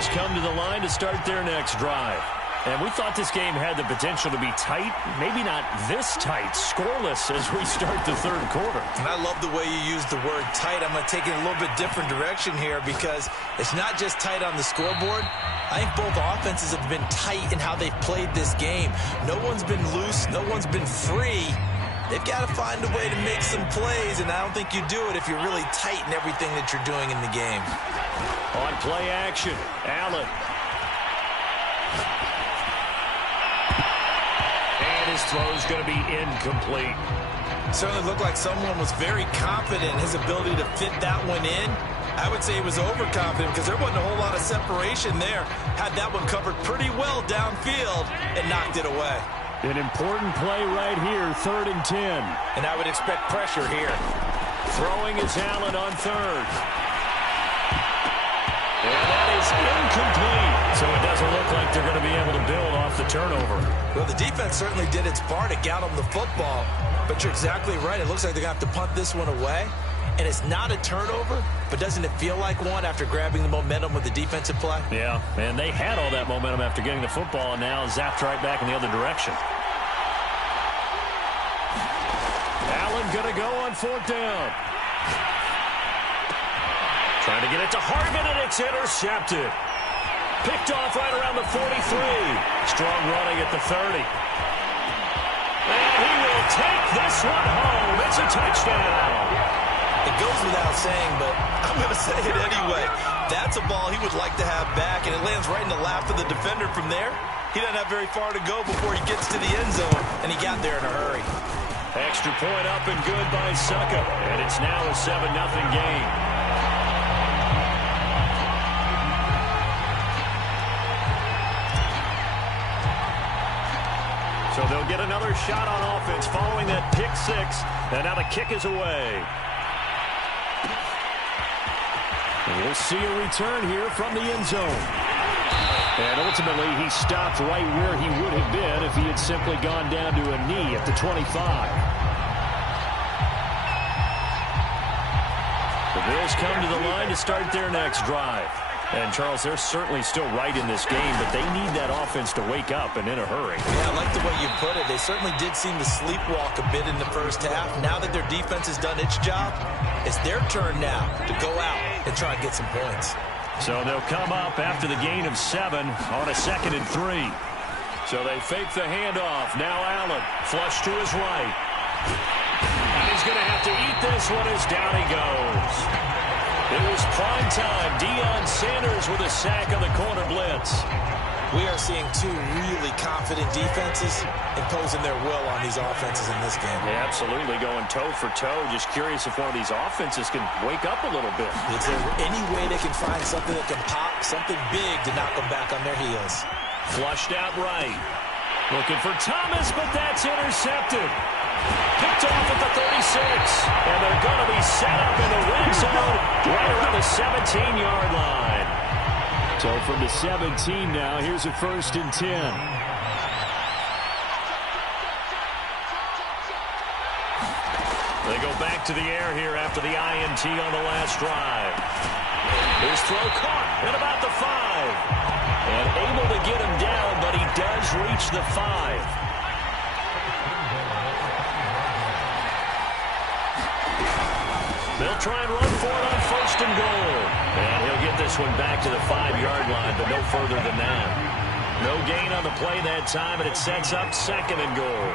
Bills come to the line to start their next drive. And we thought this game had the potential to be tight, maybe not this tight, scoreless as we start the third quarter. And I love the way you use the word tight. I'm going to take it a little bit different direction here because it's not just tight on the scoreboard. I think both offenses have been tight in how they've played this game. No one's been loose. No one's been free. They've got to find a way to make some plays, and I don't think you do it if you're really tight in everything that you're doing in the game. On play action, Allen. And his throw's going to be incomplete. Certainly looked like someone was very confident in his ability to fit that one in. I would say he was overconfident because there wasn't a whole lot of separation there. Had that one covered pretty well downfield and knocked it away. An important play right here, 3rd and 10. And I would expect pressure here. Throwing is Allen on 3rd. And that is incomplete. So it doesn't look like they're going to be able to build off the turnover. Well, the defense certainly did its part to get them the football. But you're exactly right. It looks like they're going to have to punt this one away. And it's not a turnover, but doesn't it feel like one after grabbing the momentum with the defensive play? Yeah, and they had all that momentum after getting the football and now zapped right back in the other direction. Allen going to go on 4th down. Trying to get it to Hartman, and it's intercepted. Picked off right around the 43. Strong running at the 30. And he will take this one home. It's a touchdown. It goes without saying, but I'm going to say it anyway. That's a ball he would like to have back, and it lands right in the lap of the defender from there. He doesn't have very far to go before he gets to the end zone, and he got there in a hurry. Extra point up and good by Suckup, and it's now a 7-0 game. So they'll get another shot on offense following that pick 6, and now the kick is away. We'll see a return here from the end zone. And ultimately, he stopped right where he would have been if he had simply gone down to a knee at the 25. The Bills come to the line to start their next drive. And, Charles, they're certainly still right in this game, but they need that offense to wake up and in a hurry. Yeah, I like the way you put it. They certainly did seem to sleepwalk a bit in the first half. Now that their defense has done its job, it's their turn now to go out and try and get some points. So they'll come up after the gain of 7 on a 2nd and 3. So they fake the handoff. Now Allen, flush to his right. And he's going to have to eat this one as down he goes. It was prime time. Deion Sanders with a sack on the corner blitz. We are seeing two really confident defenses imposing their will on these offenses in this game. Yeah, absolutely, going toe for toe. Just curious if one of these offenses can wake up a little bit. Is there any way they can find something that can pop, something big to knock them back on their heels? Flushed out right. Looking for Thomas, but that's intercepted. Picked off at the 36. And they're going to be set up in the red zone right around the 17-yard line. So from the 17 now, here's a 1st and 10. They go back to the air here after the INT on the last drive. His throw caught at about the 5. And able to get him down, but he does reach the 5. They'll try and run for it on 1st and goal. And he'll get this one back to the 5-yard line, but no further than that. No gain on the play that time, and it sets up 2nd and goal.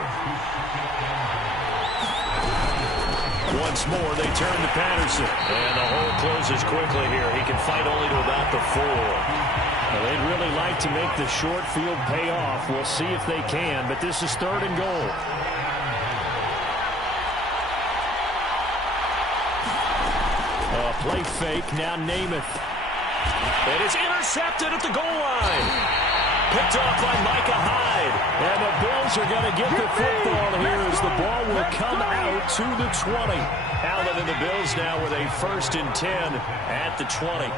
Once more, they turn to Patterson. And the hole closes quickly here. He can fight only to about the 4. Well, they'd really like to make the short field pay off. We'll see if they can, but this is 3rd and goal. Play fake, now Namath. And it's intercepted at the goal line. Picked off by Micah Hyde. And the Bills are going to get the football here as the ball will come out to the 20. Allen and the Bills now with a 1st and 10 at the 20.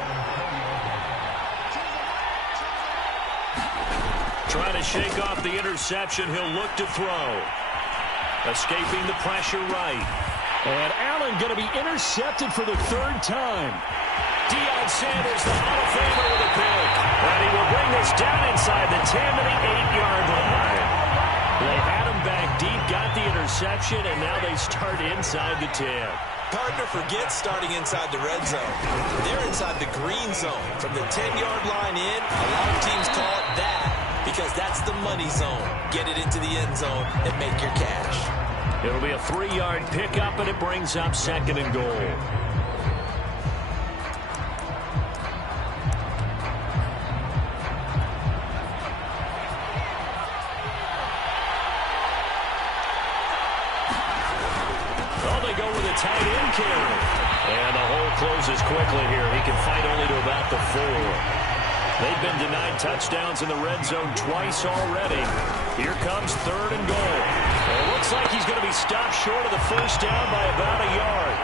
Trying to shake off the interception. He'll look to throw. Escaping the pressure right. And Allen going to be intercepted for the third time. Deion Sanders, the Hall of Famer, with a pick. And he will bring this down inside the 10 to the 8-yard line. They had him back deep, got the interception, and now they start inside the 10. Partner forgets starting inside the red zone. They're inside the green zone. From the 10-yard line in, a lot of teams call it that because that's the money zone. Get it into the end zone and make your cash. It'll be a 3-yard pickup, and it brings up 2nd and goal. Tight end carry. And the hole closes quickly here. He can fight only to about the 4. They've been denied touchdowns in the red zone twice already. Here comes 3rd and goal. It looks like he's going to be stopped short of the first down by about a yard.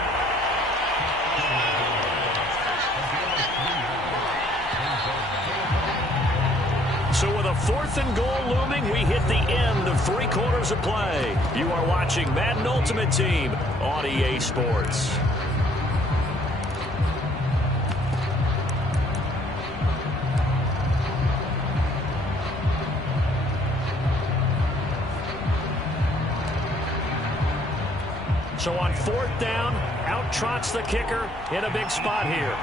So with a 4th and goal looming, we hit the end of 3 quarters of play. You are watching Madden Ultimate Team on EA Sports. So on 4th down, out trots the kicker in a big spot here.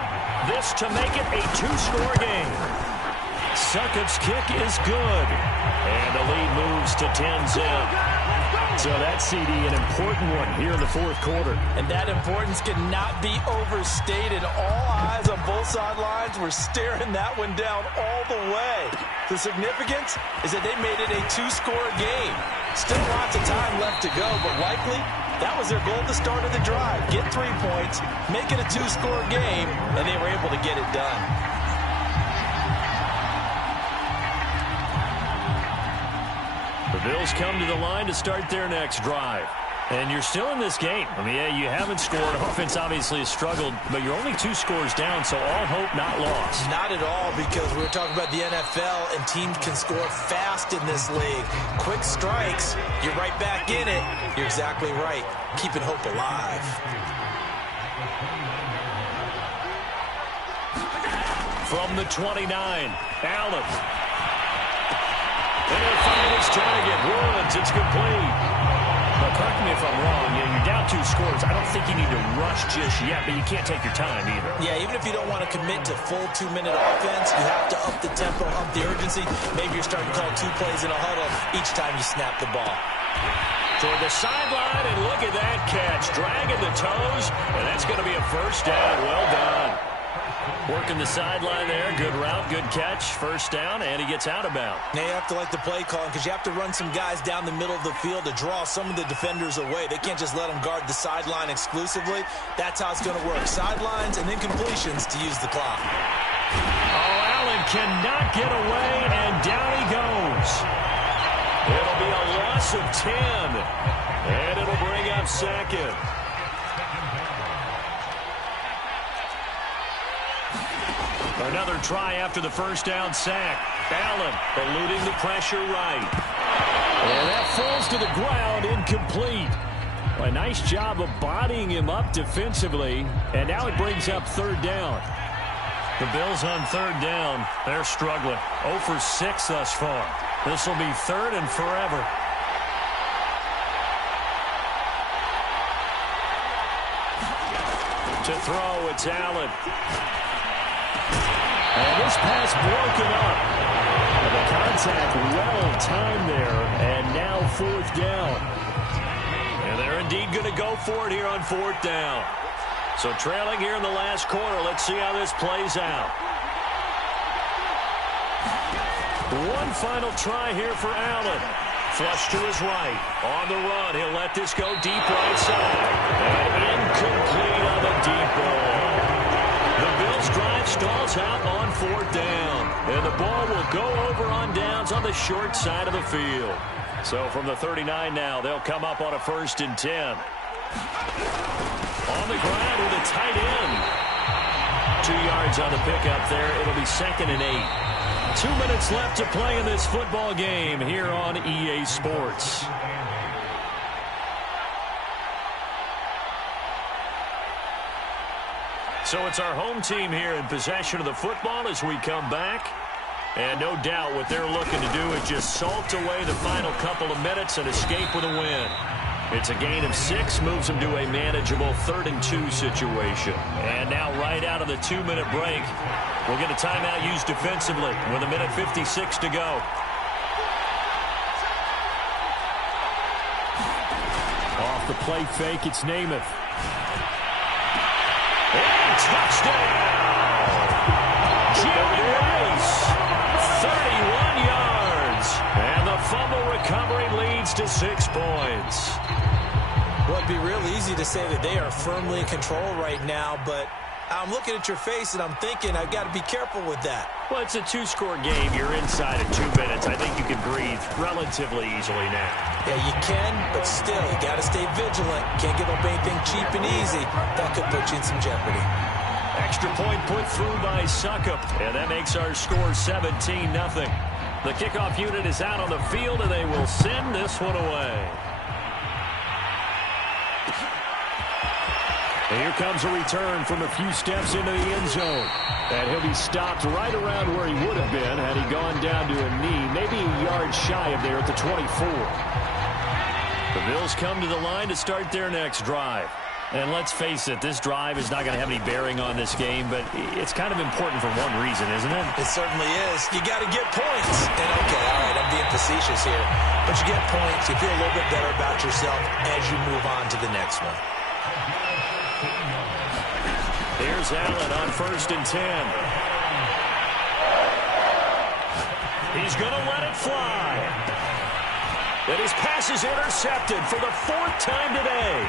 This to make it a 2-score game. Succop's kick is good. And the lead moves to 10-zip. So that CD, an important one here in the 4th quarter. And that importance cannot be overstated. All eyes on both sidelines were staring that one down all the way. The significance is that they made it a 2-score game. Still lots of time left to go, but likely that was their goal at the start of the drive. Get 3 points, make it a 2-score game, and they were able to get it done. The Bills come to the line to start their next drive. And you're still in this game. I mean, yeah, you haven't scored. Offense obviously has struggled, but you're only 2 scores down, so all hope not lost. Not at all, because we're talking about the NFL, and teams can score fast in this league. Quick strikes, you're right back in it. You're exactly right. Keeping hope alive. From the 29, Allen. And he'll find his target. Woods, it's complete. But correct me if I'm wrong. You're down 2 scores. I don't think you need to rush just yet, but you can't take your time either. Yeah, even if you don't want to commit to full 2-minute offense, you have to up the tempo, up the urgency. Maybe you're starting to call 2 plays in a huddle each time you snap the ball. Toward the sideline, and look at that catch. Dragging the toes, and that's going to be a first down. Well done. Working the sideline there. Good route, good catch. First down, and he gets out of bounds. Now you have to like the play calling because you have to run some guys down the middle of the field to draw some of the defenders away. They can't just let them guard the sideline exclusively. That's how it's going to work. Sidelines and then completions to use the clock. Oh, Allen cannot get away, and down he goes. It'll be a loss of 10, and it'll bring up 2nd. Another try after the first down sack. Allen eluding the pressure right. And that falls to the ground, incomplete. A nice job of bodying him up defensively. And now it brings up 3rd down. The Bills on 3rd down, they're struggling. 0 for 6 thus far. This will be 3rd and forever. To throw, it's Allen. And this pass broken up. And the contact well timed there. And now 4th down. And they're indeed going to go for it here on 4th down. So trailing here in the last quarter. Let's see how this plays out. One final try here for Allen. Flush to his right. On the run. He'll let this go deep right side. And incomplete on the deep ball. The Bills drive stalls out on 4th down. And the ball will go over on downs on the short side of the field. So from the 39 now, they'll come up on a 1st and 10. On the ground with a tight end. 2 yards on the pickup there. It'll be 2nd and 8. 2 minutes left to play in this football game here on EA Sports. So it's our home team here in possession of the football as we come back. And no doubt what they're looking to do is just salt away the final couple of minutes and escape with a win. It's a gain of 6, moves them to a manageable 3rd and 2 situation. And now right out of the 2-minute break, we'll get a timeout used defensively with 1:56 to go. Off the play fake, it's Namath. And touchdown! Jerry Rice, 31 yards. And the fumble recovery leads to 6 points. Well, it'd be real easy to say that they are firmly in control right now, but I'm looking at your face and I'm thinking I've got to be careful with that. Well, it's a 2-score game. You're inside of 2 minutes. I think you can breathe relatively easily now. Yeah, you can, but still, you got to stay vigilant. Can't give up anything cheap and easy. That could put you in some jeopardy. Extra point put through by Succop, and that makes our score 17-0. The kickoff unit is out on the field, and they will send this one away. And here comes a return from a few steps into the end zone. And he'll be stopped right around where he would have been had he gone down to a knee, maybe a yard shy of there at the 24. The Bills come to the line to start their next drive. And let's face it, this drive is not going to have any bearing on this game, but it's kind of important for one reason, isn't it? It certainly is. You got to get points. And okay, all right, I'm being facetious here. But you get points, you feel a little bit better about yourself as you move on to the next one. Here's Allen on 1st and 10. He's going to let it fly. And his pass is intercepted for the 4th time today.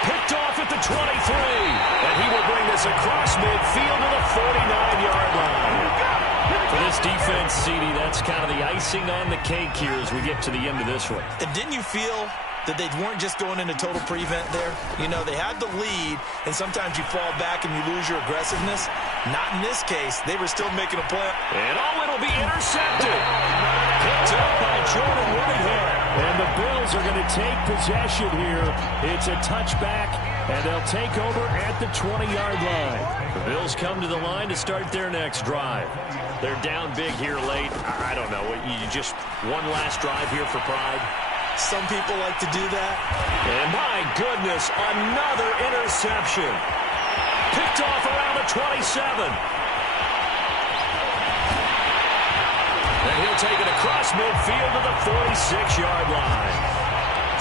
Picked off at the 23. And he will bring this across midfield to the 49-yard line. For this defense, CD, that's kind of the icing on the cake here as we get to the end of this one. And didn't you feel that they weren't just going into total prevent there? You know, they had the lead, and sometimes you fall back and you lose your aggressiveness. Not in this case. They were still making a play. And it'll be intercepted. Picked up by Jordan Whitehead. And the Bills are going to take possession here. It's a touchback, and they'll take over at the 20-yard line. The Bills come to the line to start their next drive. They're down big here late. I don't know. You just one last drive here for pride. Some people like to do that. And my goodness, another interception. Picked off around the 27. And he'll take it across midfield to the 46-yard line.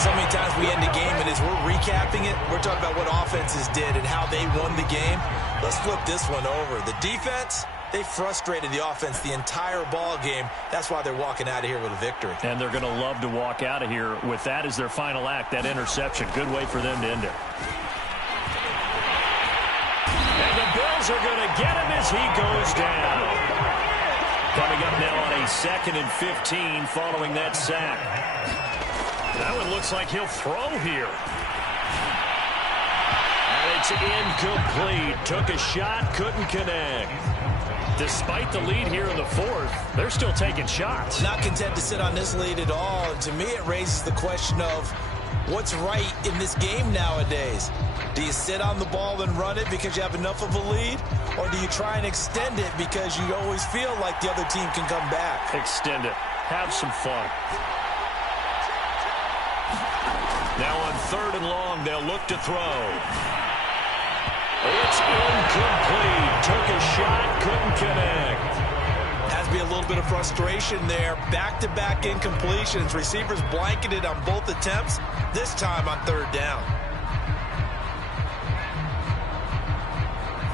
So many times we end a game, and as we're recapping it, we're talking about what offenses did and how they won the game. Let's flip this one over. The defense, they frustrated the offense the entire ball game. That's why they're walking out of here with a victory. And they're going to love to walk out of here with that as their final act, that interception. Good way for them to end it. And the Bills are going to get him as he goes down. Coming up now on a 2nd and 15 following that sack. That one looks like he'll throw here. And it's incomplete. Took a shot, couldn't connect. Despite the lead here in the 4th, they're still taking shots. Not content to sit on this lead at all. And to me, it raises the question of what's right in this game nowadays. Do you sit on the ball and run it because you have enough of a lead? Or do you try and extend it because you always feel like the other team can come back? Extend it. Have some fun. Now on 3rd and long, they'll look to throw. It's incomplete. Took a shot, couldn't connect. Has to be a little bit of frustration there. Back-to-back incompletions. Receivers blanketed on both attempts, this time on 3rd down.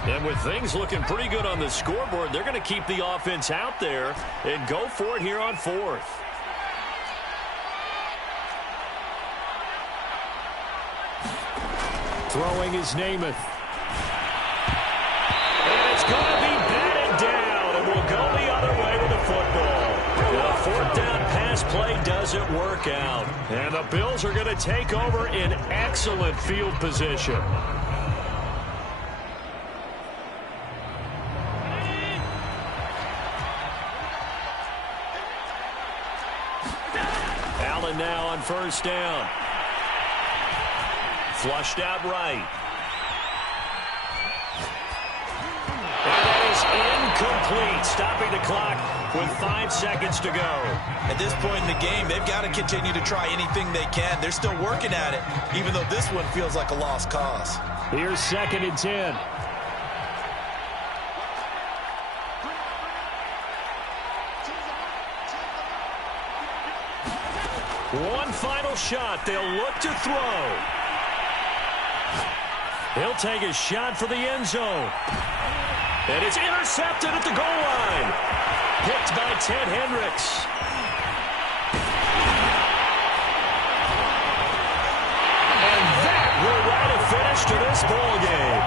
And with things looking pretty good on the scoreboard, they're going to keep the offense out there and go for it here on 4th. Throwing is Namath. And it's going to be batted down, and we'll go the other way with the football. The 4th down pass play doesn't work out. And the Bills are going to take over in excellent field position. Allen now on 1st down. Flushed out right. Incomplete, stopping the clock with 5 seconds to go. At this point in the game, they've got to continue to try anything they can. They're still working at it, even though this one feels like a lost cause. Here's 2nd and 10. One final shot. They'll look to throw. He'll take a shot for the end zone. And it's intercepted at the goal line. Picked by Ted Hendricks. And that will write a finish to this ball game.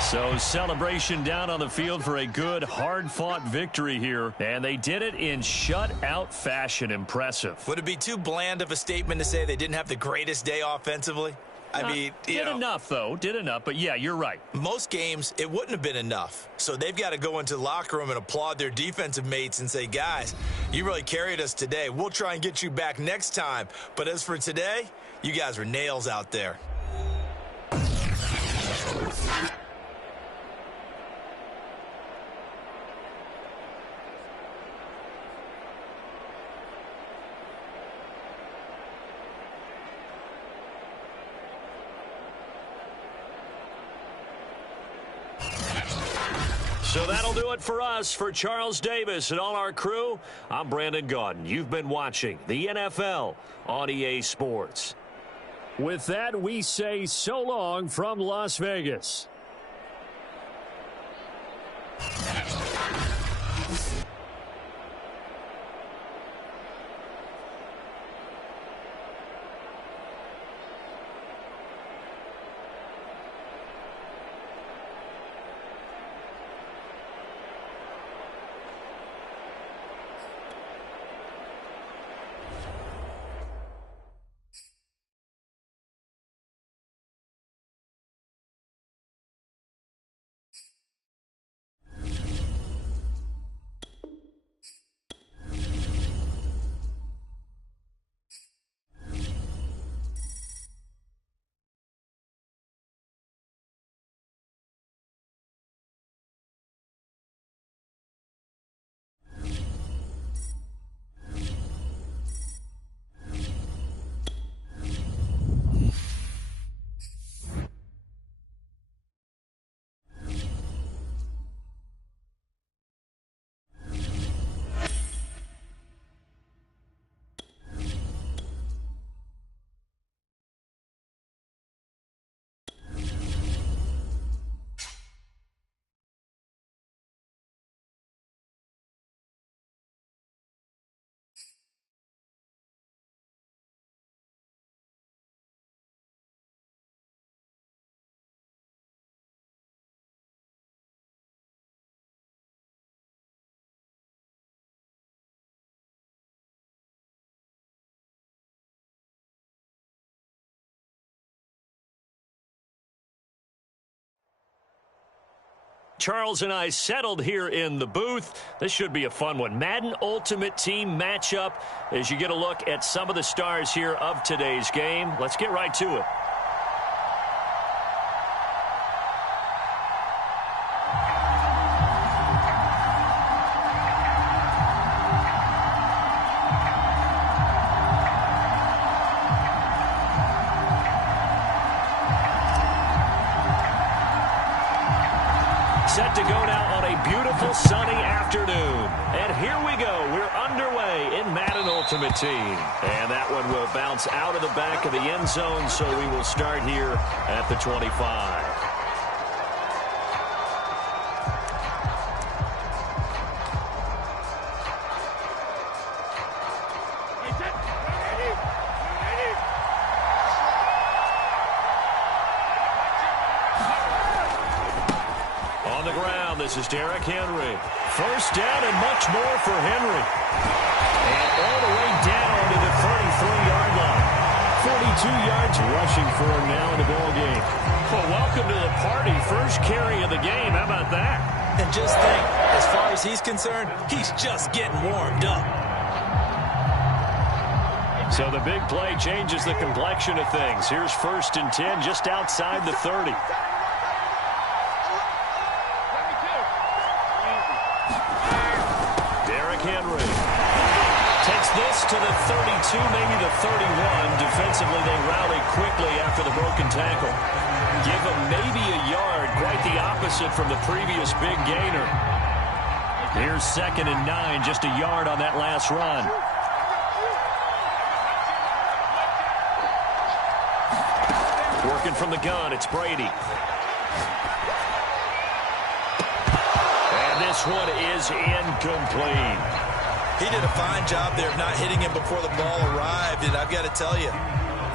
So celebration down on the field for a good, hard-fought victory here. And they did it in shutout fashion. Impressive. Would it be too bland of a statement to say they didn't have the greatest day offensively? I mean, did enough, though. Did enough. But, yeah, you're right. Most games, it wouldn't have been enough. So they've got to go into the locker room and applaud their defensive mates and say, guys, you really carried us today. We'll try and get you back next time. But as for today, you guys were nails out there. So that'll do it for us. For Charles Davis and all our crew, I'm Brandon Gaudin. You've been watching the NFL on EA Sports. With that, we say so long from Las Vegas. Charles and I settled here in the booth. This should be a fun one. Madden Ultimate Team matchup as you get a look at some of the stars here of today's game. Let's get right to it. Set to go now on a beautiful sunny afternoon. And here we go. We're underway in Madden Ultimate Team. And that one will bounce out of the back of the end zone, so we will start here at the 25. This is Derrick Henry. First down and much more for Henry. And all the way down to the 33-yard line. 42 yards rushing for him now in the ball game. Well, welcome to the party. First carry of the game. How about that? And just think, as far as he's concerned, he's just getting warmed up. So the big play changes the complexion of things. Here's 1st and 10 just outside the 30. 32, maybe the 31. Defensively, they rally quickly after the broken tackle. Give them maybe a yard, quite the opposite from the previous big gainer. Here's 2nd and 9, just a yard on that last run. Working from the gun, it's Brady. And this one is incomplete. He did a fine job there of not hitting him before the ball arrived, and I've got to tell you,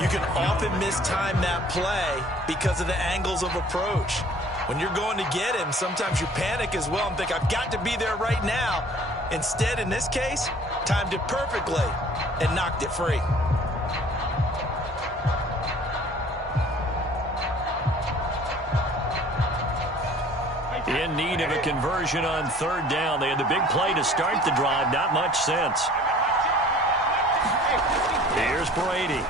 you can often mistime that play because of the angles of approach. When you're going to get him, sometimes you panic as well and think, I've got to be there right now. Instead, in this case, timed it perfectly and knocked it free. In need of a conversion on 3rd down. They had the big play to start the drive. Not much sense. Here's Brady.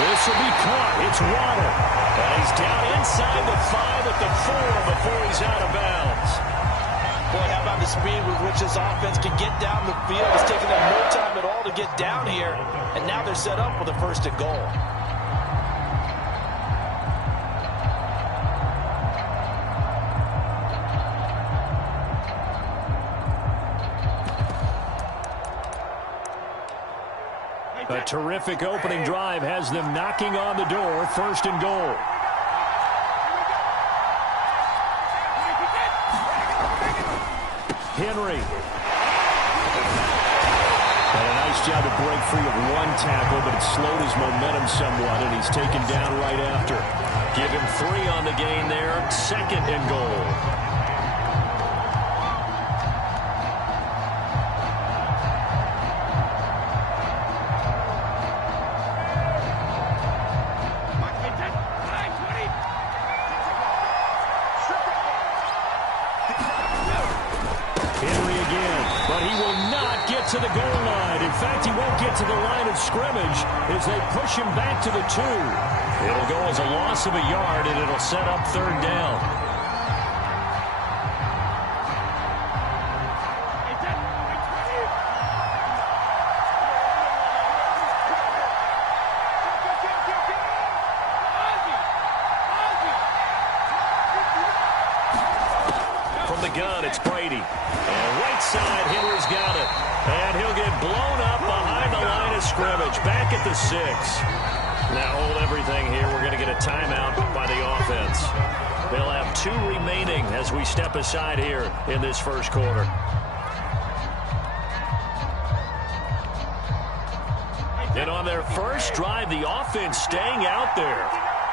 This will be caught. It's Waddle. And he's down inside the 5 at the 4 before he's out of bounds. Boy, how about the speed with which this offense can get down the field? It's taken them no time at all to get down here. And now they're set up with a 1st and goal. A terrific opening drive has them knocking on the door. 1st and goal. Henry. And a nice job to break free of one tackle, but it slowed his momentum somewhat, and he's taken down right after. Give him 3 on the gain there. 2nd and goal. To the goal line. In fact, he won't get to the line of scrimmage as they push him back to the 2. It'll go as a loss of a yard, and it'll set up 3rd down. From the gun, it's Brady. And right side, Henry's got it. And he'll get blown up behind the line of scrimmage. Back at the 6. Now hold everything here. We're going to get a timeout by the offense. They'll have 2 remaining as we step aside here in this 1st quarter. And on their first drive, the offense staying out there.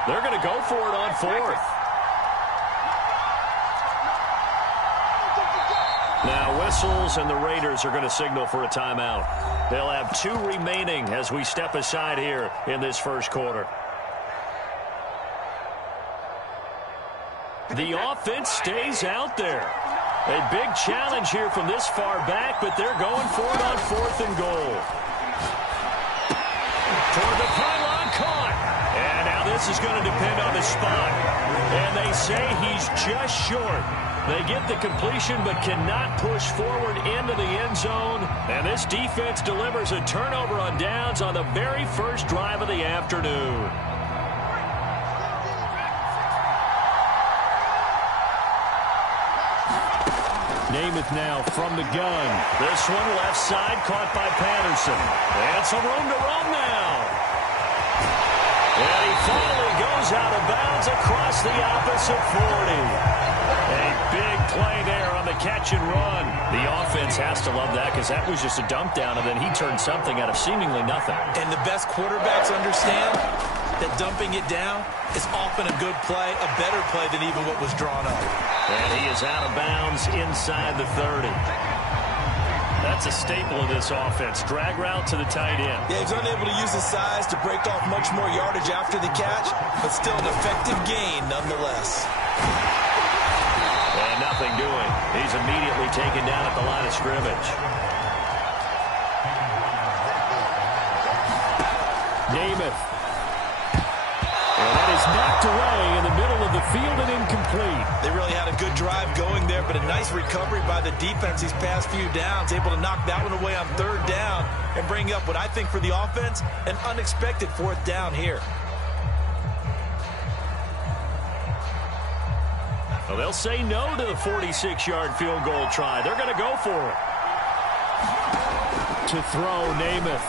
They're going to go for it on 4th. Now whistles, and the Raiders are going to signal for a timeout. They'll have 2 remaining as we step aside here in this 1st quarter. The offense stays out there. A big challenge here from this far back, but they're going for it on 4th and goal. Toward the pylon, caught. And now this is going to depend on the spot. And they say he's just short. They get the completion but cannot push forward into the end zone. And this defense delivers a turnover on downs on the very first drive of the afternoon. Namath now from the gun. This one left side caught by Patterson. And some room to run now. And he finally goes out of bounds across the opposite 40. A big play there on the catch and run. The offense has to love that because that was just a dump down, and then he turned something out of seemingly nothing. And the best quarterbacks understand that dumping it down is often a good play, a better play than even what was drawn up. And he is out of bounds inside the 30. That's a staple of this offense. Drag route to the tight end. Yeah, he's unable to use his size to break off much more yardage after the catch, but still an effective gain nonetheless. And nothing doing. He's immediately taken down at the line of scrimmage. Namath. And that is is knocked away in the middle of the field and incomplete. They really had a good drive going there, but a nice recovery by the defense these past few downs, able to knock that one away on third down and bring up what I think for the offense, an unexpected fourth down here. Well, they'll say no to the 46-yard field goal try. They're going to go for it. To throw, Namath.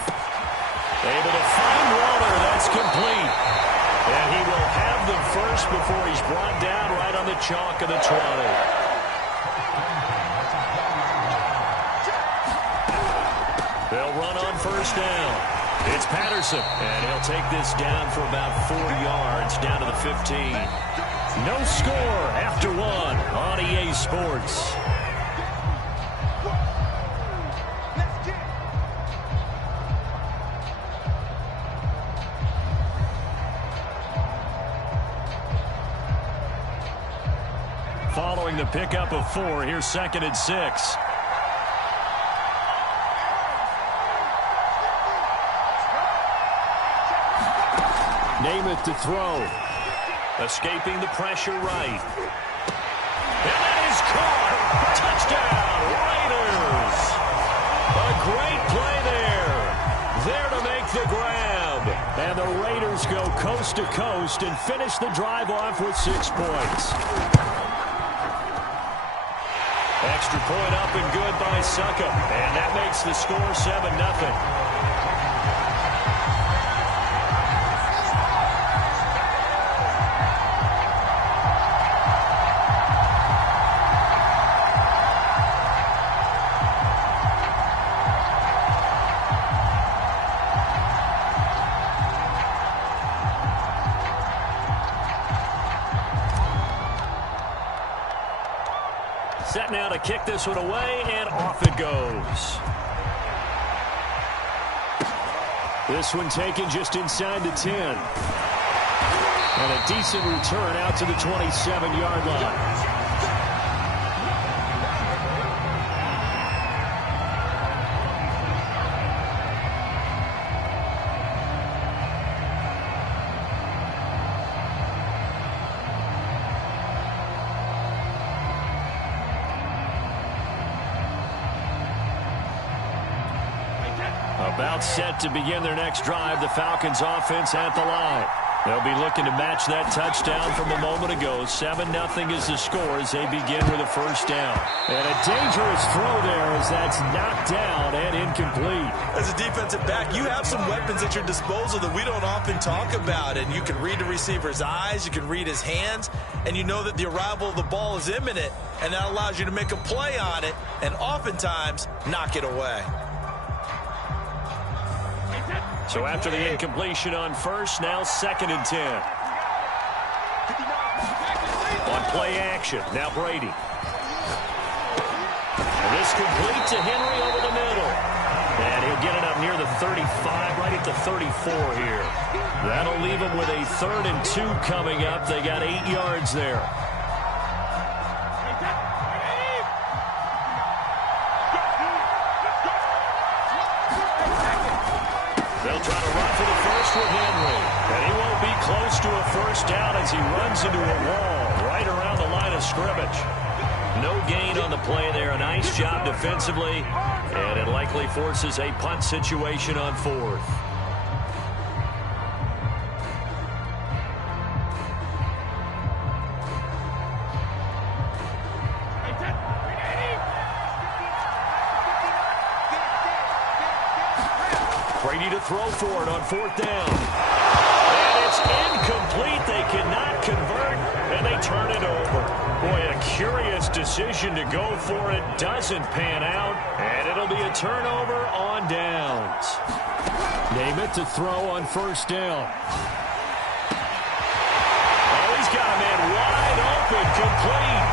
Able to find Waller. That's complete. And he will have them first before he's brought down right on the chalk of the 20. They'll run on first down. It's Patterson. And he'll take this down for about 4 yards, down to the 15. No score after one on EA Sports. Following the pickup of 4, here's 2nd and 6. Namath to throw. Escaping the pressure right. And that is caught. Touchdown, Raiders. A great play there. There to make the grab. And the Raiders go coast to coast and finish the drive off with 6 points. Extra point up and good by Succop. And that makes the score 7-0. Set now to kick this one away, and off it goes. This one taken just inside the 10. And a decent return out to the 27-yard line. About set to begin their next drive, the Falcons offense at the line. They'll be looking to match that touchdown from a moment ago. 7-0 is the score as they begin with a first down. And a dangerous throw there as that's knocked down and incomplete. As a defensive back, you have some weapons at your disposal that we don't often talk about. And you can read the receiver's eyes, you can read his hands, and you know that the arrival of the ball is imminent, and that allows you to make a play on it and oftentimes knock it away. So after the incompletion on first, now 2nd and 10. On play action, now Brady. And this complete to Henry over the middle. And he'll get it up near the 35, right at the 34 here. That'll leave him with a 3rd and 2 coming up. They got 8 yards there. They'll try to run for the first with Henry. And he won't be close to a first down as he runs into a wall right around the line of scrimmage. No gain on the play there. A nice job defensively. And it likely forces a punt situation on 4th. Brady to throw for it on 4th down. And it's incomplete. They cannot convert, and they turn it over. Boy, a curious decision to go for it. Doesn't pan out, and it'll be a turnover on downs. Namath to throw on 1st down. Oh, he's got a man wide open, complete.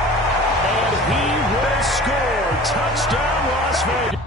And he will score. Touchdown, Las Vegas.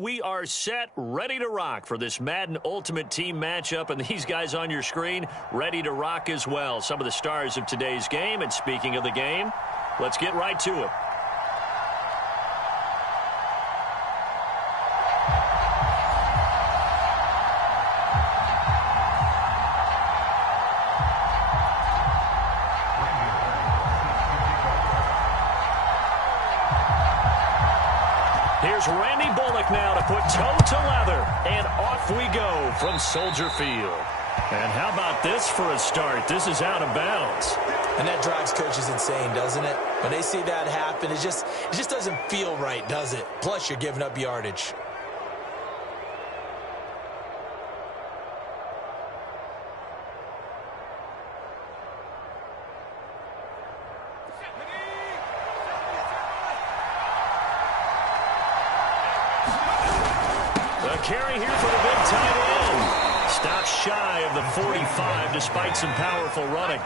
we are set, ready to rock for this Madden Ultimate Team matchup, and these guys on your screen ready to rock as well. Some of the stars of today's game, and speaking of the game, let's get right to it. Here's Randy Bullock now to put toe to leather, and off we go from Soldier Field. And how about this for a start? This is out of bounds. And that drives coaches insane, doesn't it? When they see that happen, it just doesn't feel right, does it? Plus, you're giving up yardage. Carry here for the big tight end. Stops shy of the 45 despite some powerful running.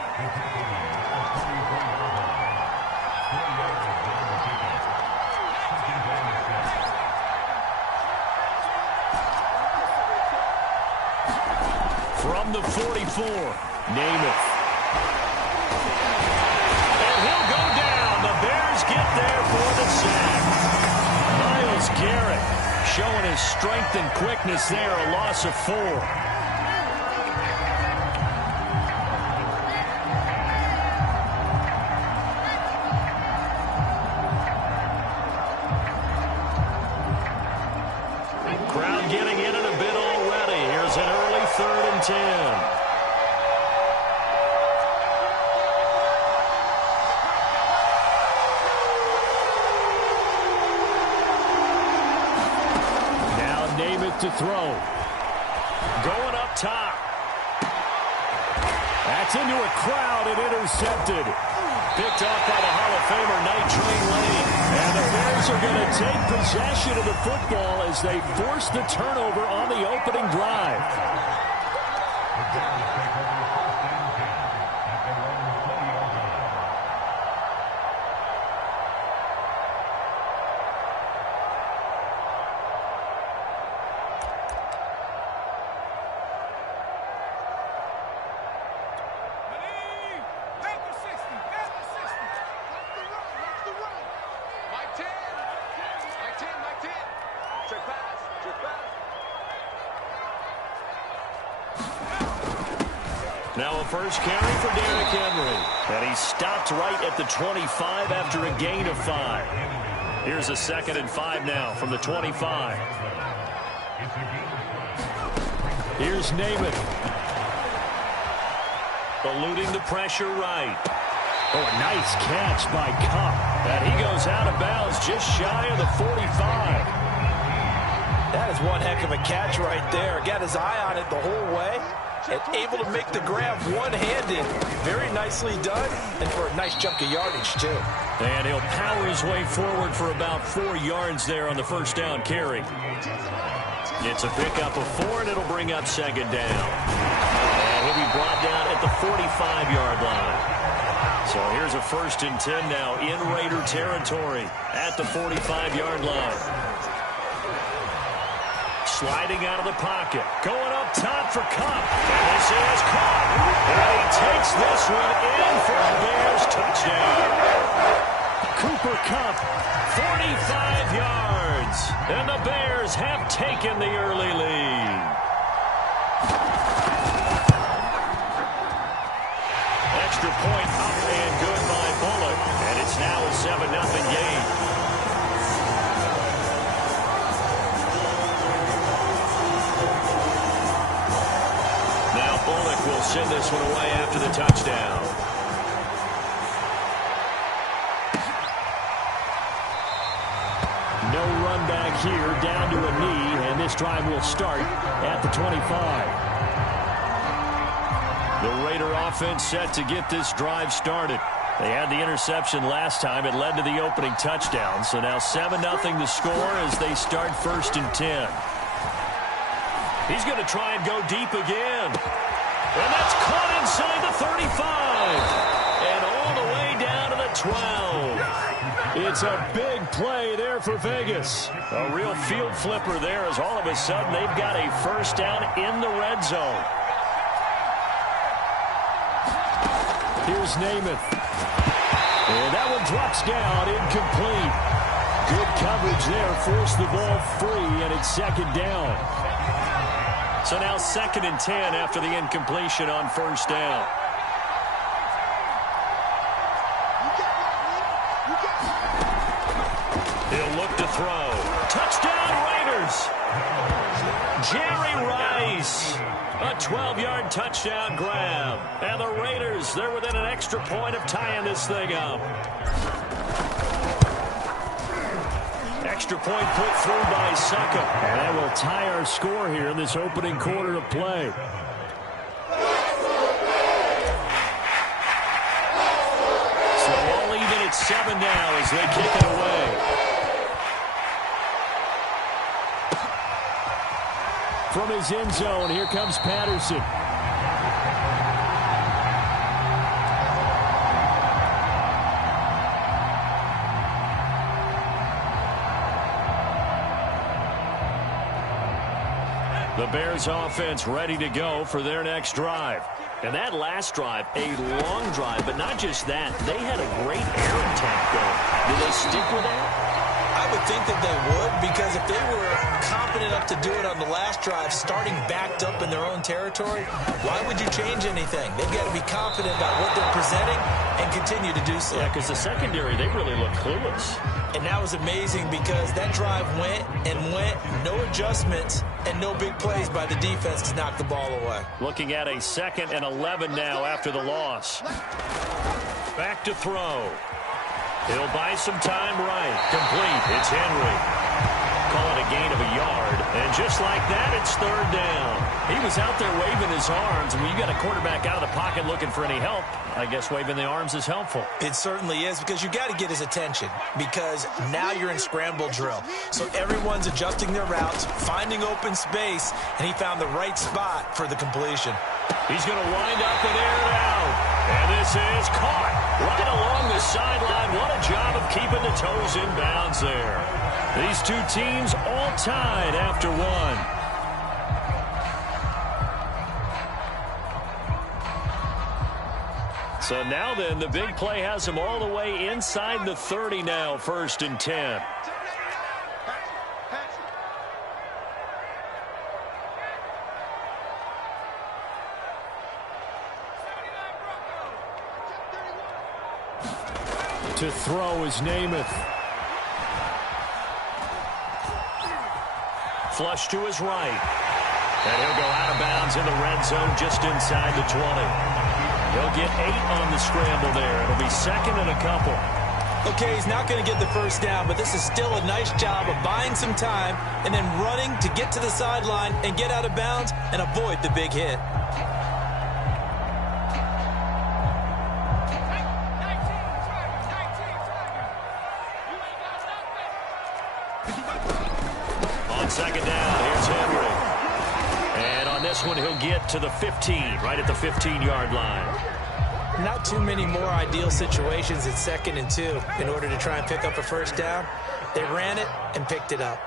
From the 44, Namath. And he'll go down. The Bears get there for the sack. Myles Garrett showing his strength and quickness there, a loss of 4. Crowd getting in it a bit already. Here's an early 3rd and 10. To throw. Going up top. That's into a crowd and intercepted. Picked off by the Hall of Famer Night Train Lane. And the Bears are going to take possession of the football as they force the turnover on the opening drive. Now a first carry for Derrick Henry. And he stopped right at the 25 after a gain of 5. Here's a 2nd and 5 now from the 25. Here's Namath. Eluding the pressure right. Oh, a nice catch by Kupp. And he goes out of bounds just shy of the 45. That is one heck of a catch right there. Got his eye on it the whole way. And able to make the grab one-handed. Very nicely done. And for a nice chunk of yardage, too. And he'll power his way forward for about 4 yards there on the first down carry. It's a pickup of 4, and it'll bring up 2nd down. And he'll be brought down at the 45-yard line. So here's a 1st and 10 now in Raider territory at the 45-yard line. Sliding out of the pocket. Going up top for Kupp. And this is Kupp. And he takes this one in for a Bears touchdown. Cooper Kupp, 45 yards. And the Bears have taken the early lead. Extra point up and good by Bullock. And it's now a 7-0 game. Bullock will send this one away after the touchdown. No run back here, down to a knee, and this drive will start at the 25. The Raider offense set to get this drive started. They had the interception last time. It led to the opening touchdown. So now 7-0 the score as they start 1st and 10. He's going to try and go deep again. And that's caught inside the 35. And all the way down to the 12. It's a big play there there for Vegas. A real field flipper there as all of a sudden they've got a first down in the red zone. Here's Namath. And that one drops down, incomplete. Good coverage there, forced the ball free, and it's second down. So now 2nd and 10 after the incompletion on first down. He'll look to throw. Touchdown, Raiders! Jerry Rice. A 12-yard touchdown grab. And the Raiders, they're within an extra point of tying this thing up. Extra point put through by Succop. And that will tie our score here in this opening quarter of play. So all even at 7 now as they kick it away. From his end zone, here comes Patterson. The Bears offense ready to go for their next drive. And that last drive, a long drive, but not just that. They had a great air attack going. Do they stick with that? I would think that they would, because if they were confident enough to do it on the last drive, starting backed up in their own territory, why would you change anything? They've got to be confident about what they're presenting and continue to do so. Yeah, because the secondary, they really look clueless. And that was amazing because that drive went and went, no adjustments and no big plays by the defense to knock the ball away. Looking at a 2nd and 11 now after the loss. Back to throw. He'll buy some time right. Complete. It's Henry. Call it a gain of a yard. And just like that, it's 3rd down. He was out there waving his arms. And when you got a quarterback out of the pocket looking for any help, I guess waving the arms is helpful. It certainly is, because you got to get his attention, because now you're in scramble drill. So everyone's adjusting their routes, finding open space, and he found the right spot for the completion. He's going to wind up and air it out. And this is caught right along the sideline. What a job of keeping the toes in bounds there. These two teams all tied after one. So now then, the big play has them all the way inside the 30 now, 1st and 10. To throw is Namath. Flush to his right. And he'll go out of bounds in the red zone just inside the 20. He'll get 8 on the scramble there. It'll be 2nd and a couple. Okay, he's not going to get the first down, but this is still a nice job of buying some time and then running to get to the sideline and get out of bounds and avoid the big hit. On 2nd down, here's Henry. And on this one, he'll get to the 15, right at the 15-yard line. Not too many more ideal situations at 2nd and 2 in order to try and pick up a first down. They ran it and picked it up.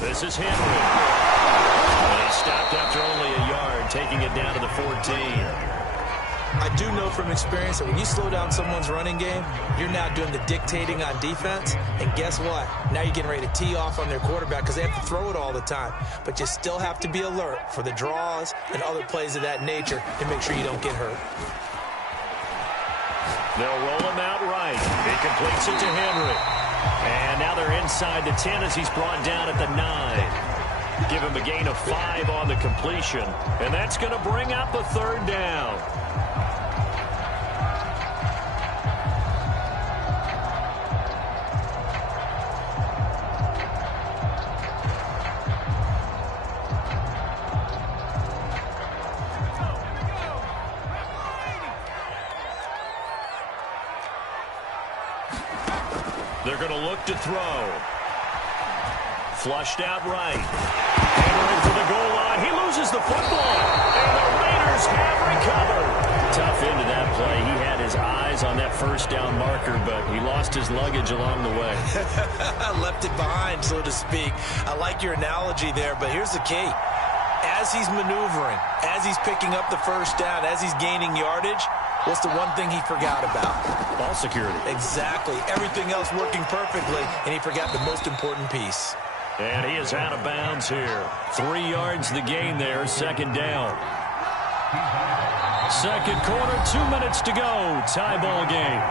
This is Henry. And he stopped after only a yard, taking it down to the 14. I do know from experience that when you slow down someone's running game, you're now doing the dictating on defense. And guess what? Now you're getting ready to tee off on their quarterback because they have to throw it all the time. But you still have to be alert for the draws and other plays of that nature to make sure you don't get hurt. They'll roll him out right. He completes it to Henry. And now they're inside the 10 as he's brought down at the 9. Give him a gain of 5 on the completion. And that's going to bring up a 3rd down. They're going to look to throw. Flushed out right. Hammering for the goal line. He loses the football. And the Raiders have recovered. Tough end of that play. He had his eyes on that first down marker, but he lost his luggage along the way. Left it behind, so to speak. I like your analogy there, but here's the key. As he's maneuvering, as he's picking up the first down, as he's gaining yardage, what's the one thing he forgot about? Ball security. Exactly. Everything else working perfectly, and he forgot the most important piece. And he is out of bounds here. 3 yards the gain there, second down. Second quarter, 2 minutes to go. Tie ball game.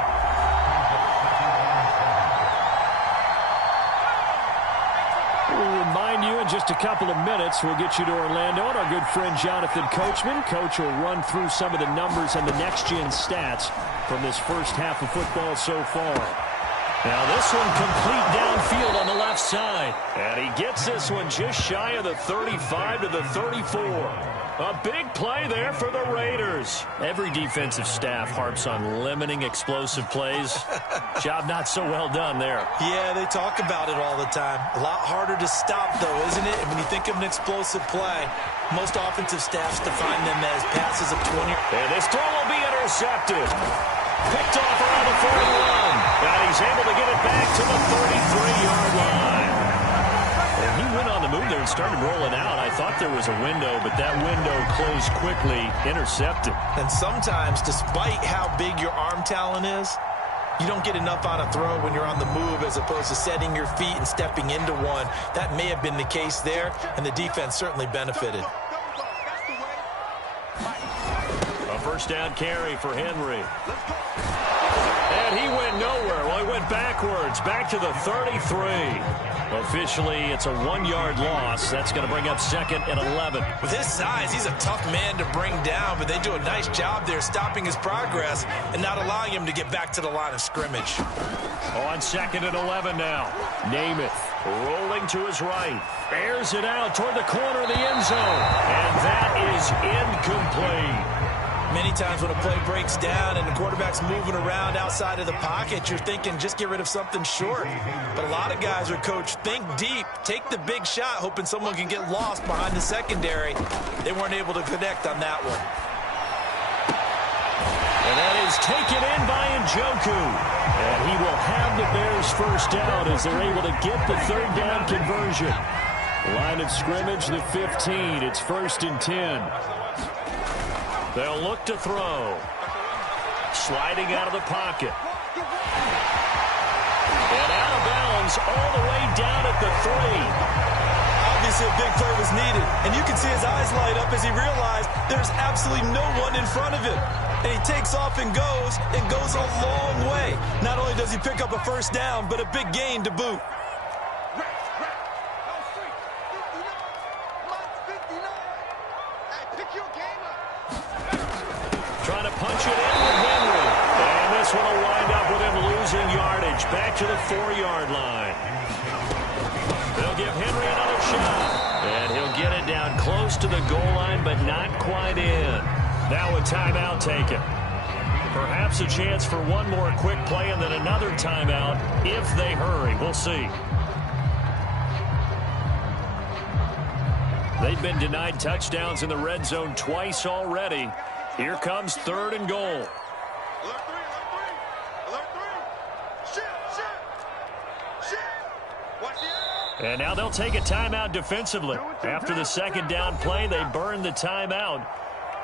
We'll remind you in just a couple of minutes, we'll get you to Orlando and our good friend Jonathan Coachman. Coach will run through some of the numbers and the next-gen stats from this first half of football so far. Now this one complete downfield on the left side. And he gets this one just shy of the 35 to the 34. A big play there for the Raiders. Every defensive staff harps on limiting explosive plays. Job not so well done there. Yeah, they talk about it all the time. A lot harder to stop, though, isn't it? And when you think of an explosive play, most offensive staffs define them as passes of 20. And this throw will be intercepted. Picked off around the 41. And he's able to get it back to the 33-yard line. And he went on the move there and started rolling out. I thought there was a window, but that window closed quickly, intercepted. And sometimes, despite how big your arm talent is, you don't get enough on a throw when you're on the move as opposed to setting your feet and stepping into one. That may have been the case there, and the defense certainly benefited. A first down carry for Henry. And he went nowhere. Well, he went backwards, back to the 33. Officially, it's a 1-yard loss. That's going to bring up second and 11. With his size, he's a tough man to bring down, but they do a nice job there stopping his progress and not allowing him to get back to the line of scrimmage. On second and 11 now. Namath rolling to his right. Airs it out toward the corner of the end zone. And that is incomplete. Many times when a play breaks down and the quarterback's moving around outside of the pocket, you're thinking just get rid of something short. But a lot of guys are coached, think deep, take the big shot, hoping someone can get lost behind the secondary. They weren't able to connect on that one. And that is taken in by Njoku. And he will have the Bears first down as they're able to get the third down conversion. Line of scrimmage, the 15. It's first and 10. They'll look to throw. Sliding out of the pocket. And out of bounds all the way down at the 3. Obviously a big play was needed, and you can see his eyes light up as he realized there's absolutely no one in front of him. And he takes off and goes a long way. Not only does he pick up a first down, but a big gain to boot. Trying to punch it in with Henry. And this one will wind up with him losing yardage. Back to the 4-yard line. They'll give Henry another shot. And he'll get it down close to the goal line, but not quite in. Now a timeout taken. Perhaps a chance for one more quick play and then another timeout if they hurry. We'll see. They've been denied touchdowns in the red zone twice already. Here comes third and goal. And now they'll take a timeout defensively. After the second down play, they burn the timeout,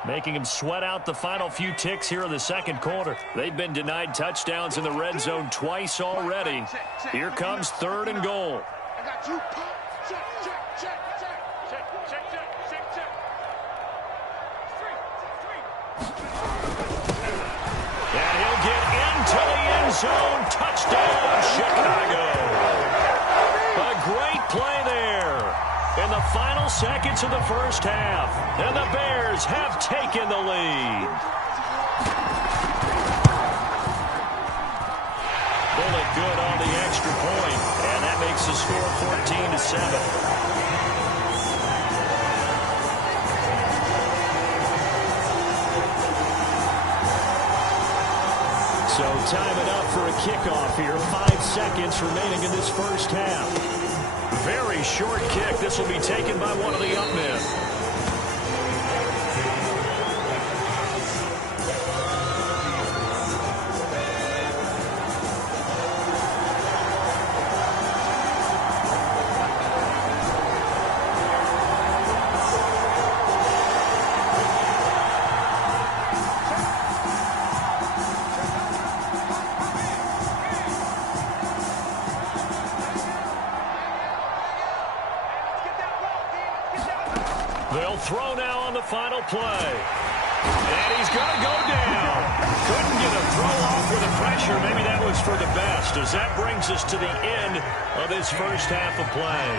making them sweat out the final few ticks here in the second quarter. They've been denied touchdowns in the red zone twice already. Here comes third and goal. And he'll get into the end zone. Touchdown, Chicago. A great play there in the final seconds of the first half. And the Bears have taken the lead. Bullet good on the extra point. And that makes the score 14-7. So time it up for a kickoff here. 5 seconds remaining in this first half. very short kick. This will be taken by one of the up men. They'll throw now on the final play. And he's going to go down. Couldn't get a throw off with the pressure. Maybe that was for the best, as that brings us to the end of this first half of play.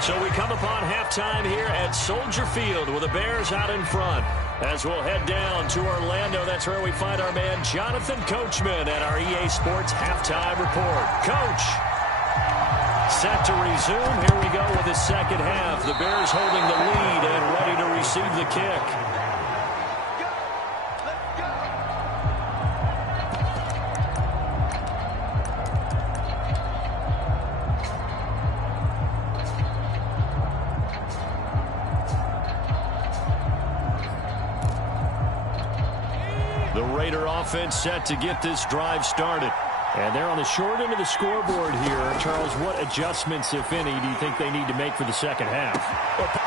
So we come upon halftime here at Soldier Field with the Bears out in front. As we'll head down to Orlando, that's where we find our man Jonathan Coachman at our EA Sports Halftime Report. Coach. Set to resume. Here we go with the second half. The Bears holding the lead and ready to receive the kick. The Raider offense set to get this drive started. And they're on the short end of the scoreboard here. Charles, what adjustments, if any, do you think they need to make for the second half?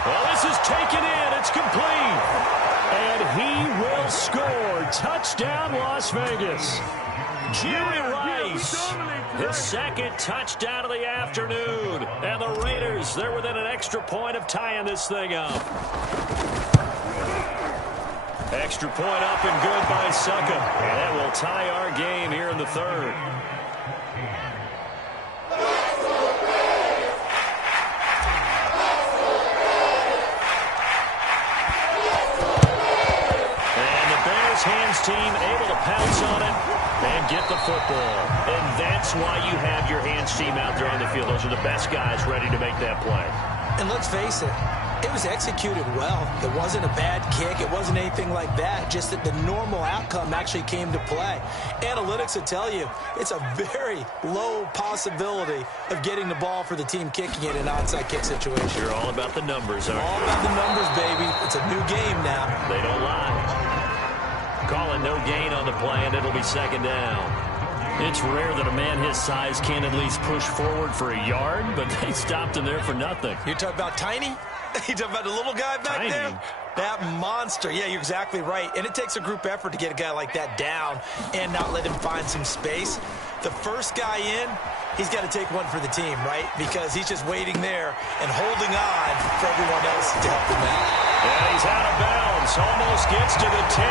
Well, this is taken in. It's complete. And he will score. Touchdown, Las Vegas. Jerry Rice, his second touchdown of the afternoon. And the Raiders, they're within an extra point of tying this thing up. Extra point up and good by Succop. And that will tie our game here in the third. And the Bears hands team able to pounce on it and get the football. And that's why you have your hands team out there on the field. Those are the best guys ready to make that play. And let's face it, it was executed well. It wasn't a bad kick. It wasn't anything like that. Just that the normal outcome actually came to play. Analytics will tell you it's a very low possibility of getting the ball for the team kicking it in an onside kick situation. You're all about the numbers, aren't you? All about the numbers, baby. It's a new game now. They don't lie. Calling no gain on the play, and it'll be second down. It's rare that a man his size can at least push forward for a yard, but they stopped him there for nothing. You're talking about Tiny? You talking about the little guy back there? That monster. Yeah, you're exactly right. And it takes a group effort to get a guy like that down and not let him find some space. The first guy in, he's got to take one for the team, right? Because he's just waiting there and holding on for everyone else to help him out. And he's out of bounds. Almost gets to the 10.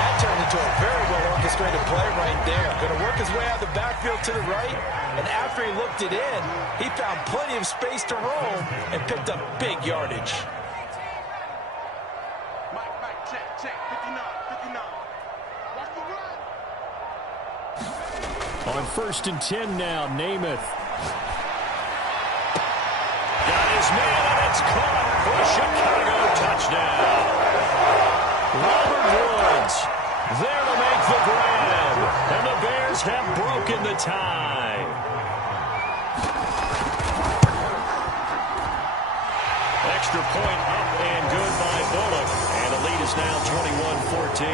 That turned into a very well-orchestrated play right there. Going to work his way out of the backfield to the right. And after he looked it in, he found plenty of space to roam and picked up big yardage. Mike, check, 59. Watch the run. On 1st and 10 now, Namath. Got his man, and it's caught for a Chicago touchdown. Robert Woods there to make the grab. And the Bears have broken the tie. Extra point up and good by Bullock. And the lead is now 21-14.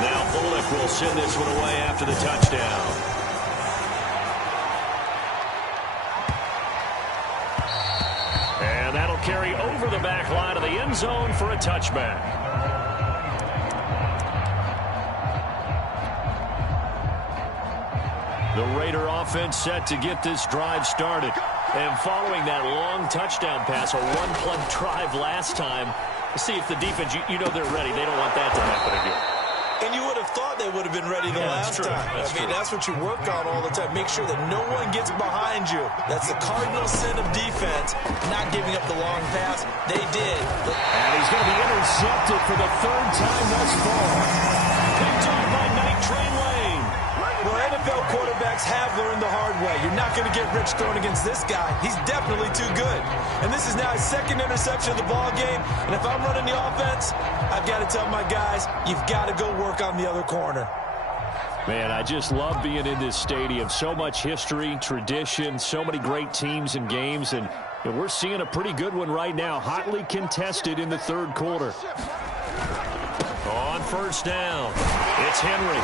Now Bullock will send this one away after the touchdown. And that'll carry over the back line of the end zone for a touchback. The Raider offense set to get this drive started. And following that long touchdown pass, a one-play drive last time, see if the defense, you know they're ready. They don't want that to happen again. And you would have thought they would have been ready the last time. That's what you work on all the time. Make sure that no one gets behind you. That's the cardinal sin of defense, not giving up the long pass. They did. And he's going to be intercepted for the third time thus far. Picked off by Night Train Lane. Well, NFL quarterbacks have learned the hard way. You're not going to get rich throwing against this guy. He's definitely too good. And this is now his second interception of the ball game. And if I'm running the offense, I've got to tell my guys, you've got to go work on the other corner. Man, I just love being in this stadium. So much history, tradition, so many great teams and games, and we're seeing a pretty good one right now, hotly contested in the third quarter. On first down, it's Henry,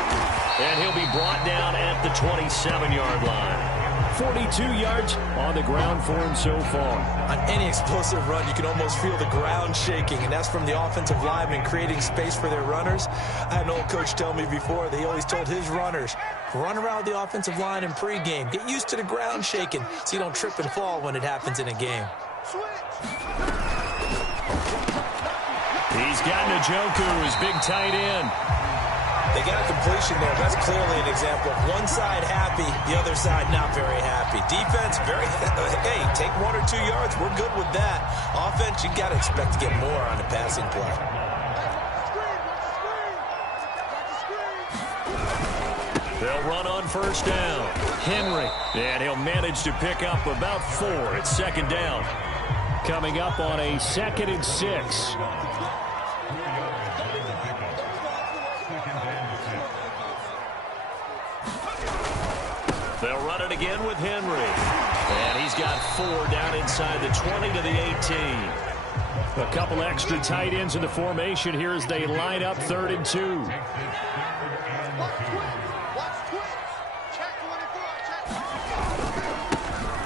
and he'll be brought down at the 27-yard line. 42 yards on the ground for him so far. On any explosive run, you can almost feel the ground shaking, and that's from the offensive linemen creating space for their runners. I had an old coach tell me before that he always told his runners, run around the offensive line in pregame. Get used to the ground shaking so you don't trip and fall when it happens in a game. He's got Njoku, his big tight end. They got a completion there. That's clearly an example of one side happy, the other side not very happy. Defense, hey, take 1 or 2 yards. We're good with that. Offense, you got to expect to get more on the passing play. They'll run on first down. Henry, and he'll manage to pick up about 4 at second down. Coming up on a 2nd and 6. They'll run it again with Henry. And he's got 4 down inside the 20 to the 18. A couple extra tight ends in the formation here as they line up 3rd and 2.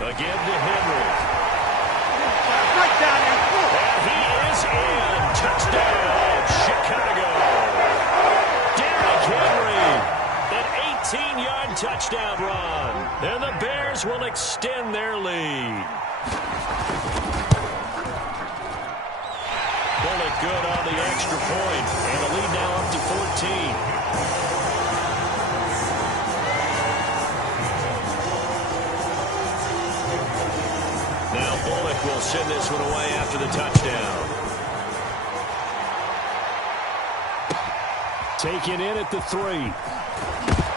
Again to Henry. And he is in. Touchdown, Chicago. Derrick Henry. An 18-yard touchdown run. And the Bears will extend their lead. Bullock good on the extra point. And the lead now up to 14. Now Bullock will send this one away after the touchdown. Taken in at the 3. Now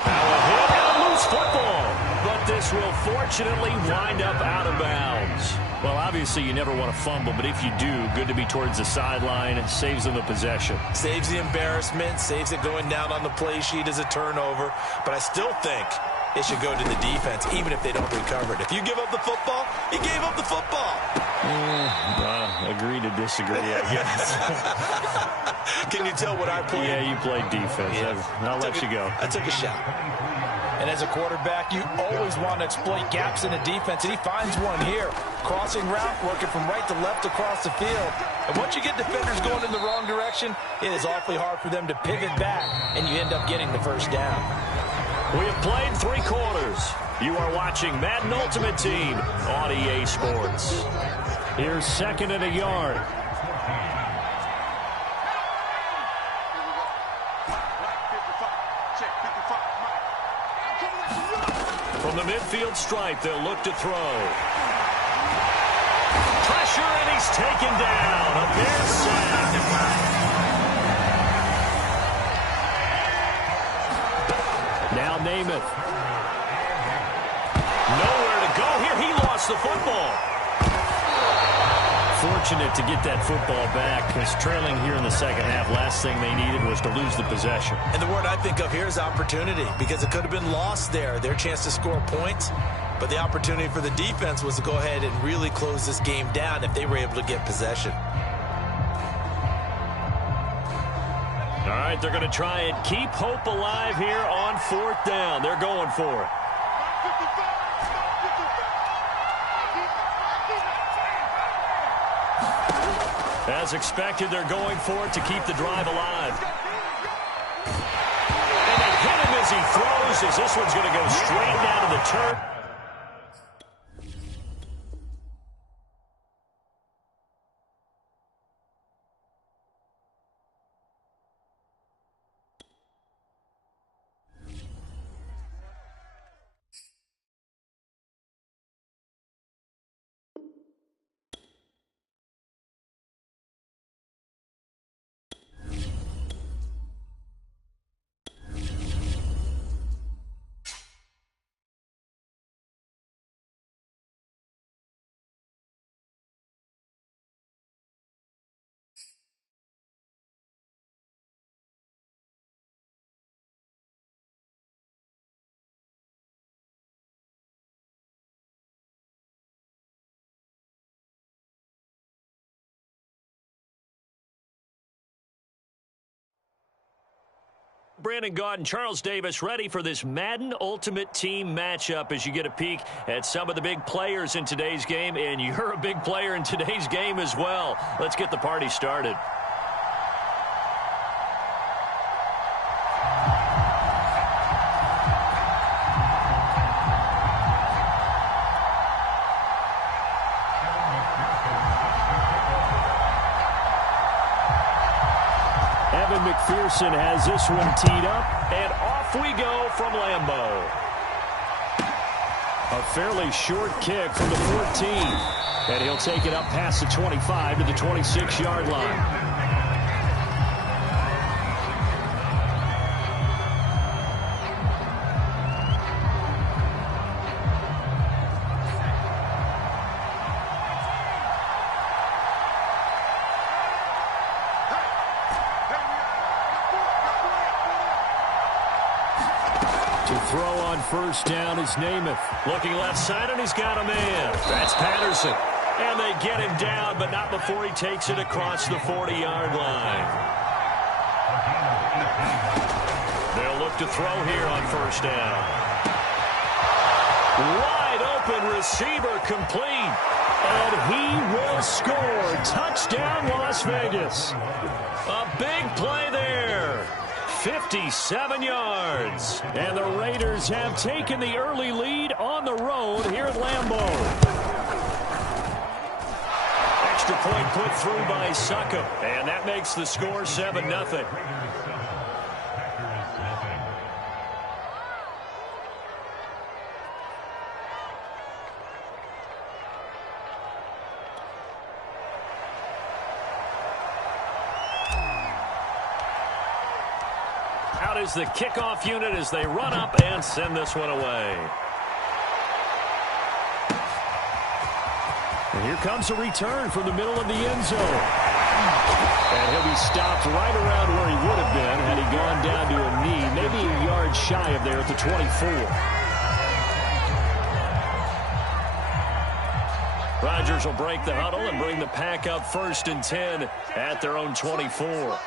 a hit and a loose football. But this will fortunately wind up out of bounds. Well, obviously you never want to fumble, but if you do, good to be towards the sideline. Saves them the possession. Saves the embarrassment, saves it going down on the play sheet as a turnover. But I still think it should go to the defense, even if they don't recover it. If you give up the football, you gave up the football. Agree to disagree, I guess. Can you tell what I played? Yeah, you played defense. Yeah. I'll let you go. I took a shot. And as a quarterback, you always want to exploit gaps in the defense, and he finds one here. Crossing route, working from right to left across the field. And once you get defenders going in the wrong direction, it is awfully hard for them to pivot back, and you end up getting the first down. We have played 3 quarters. You are watching Madden Ultimate Team on EA Sports. Here's 2nd and a yard. From the midfield stripe, they'll look to throw. Pressure, and he's taken down. A Bears sack. Now Namath. Nowhere to go here. He lost the football. Fortunate to get that football back, because trailing here in the second half, last thing they needed was to lose the possession. And the word I think of here is opportunity, because it could have been lost there, their chance to score points. But the opportunity for the defense was to go ahead and really close this game down if they were able to get possession. All right, they're going to try and keep hope alive here on 4th down. They're going for it. As expected, they're going for it to keep the drive alive. And they hit him as he throws, as this one's going to go straight down to the turf. Brandon Gaudin and Charles Davis ready for this Madden Ultimate Team matchup as you get a peek at some of the big players in today's game, and you're a big player in today's game as well. Let's get the party started. McPherson has this one teed up, and off we go from Lambeau. A fairly short kick from the 14, and he'll take it up past the 25 to the 26-yard line. First down is Namath. Looking left side, and he's got a man. That's Patterson. And they get him down, but not before he takes it across the 40-yard line. They'll look to throw here on first down. Wide open receiver complete. And he will score. Touchdown, Las Vegas. A big play there. 57 yards. And the Raiders have taken the early lead on the road here at Lambeau. Extra point put through by Succop. And that makes the score 7-0. Out is the kickoff unit as they run up and send this one away. And here comes a return from the middle of the end zone. And he'll be stopped right around where he would have been had he gone down to a knee, maybe a yard shy of there at the 24. Rodgers will break the huddle and bring the pack up 1st and 10 at their own 24.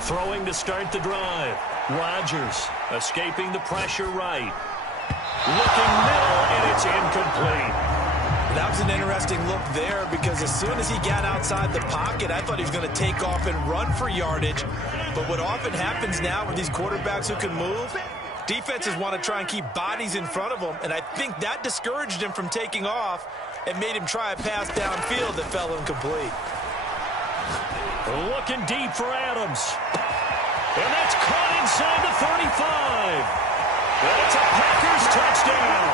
Throwing to start the drive. Rodgers escaping the pressure right. Looking middle, and it's incomplete. That was an interesting look there because as soon as he got outside the pocket, I thought he was going to take off and run for yardage. But what often happens now with these quarterbacks who can move, defenses want to try and keep bodies in front of them, and I think that discouraged him from taking off and made him try a pass downfield that fell incomplete. Looking deep for Adams. And that's caught inside the 35. And it's a Packers touchdown.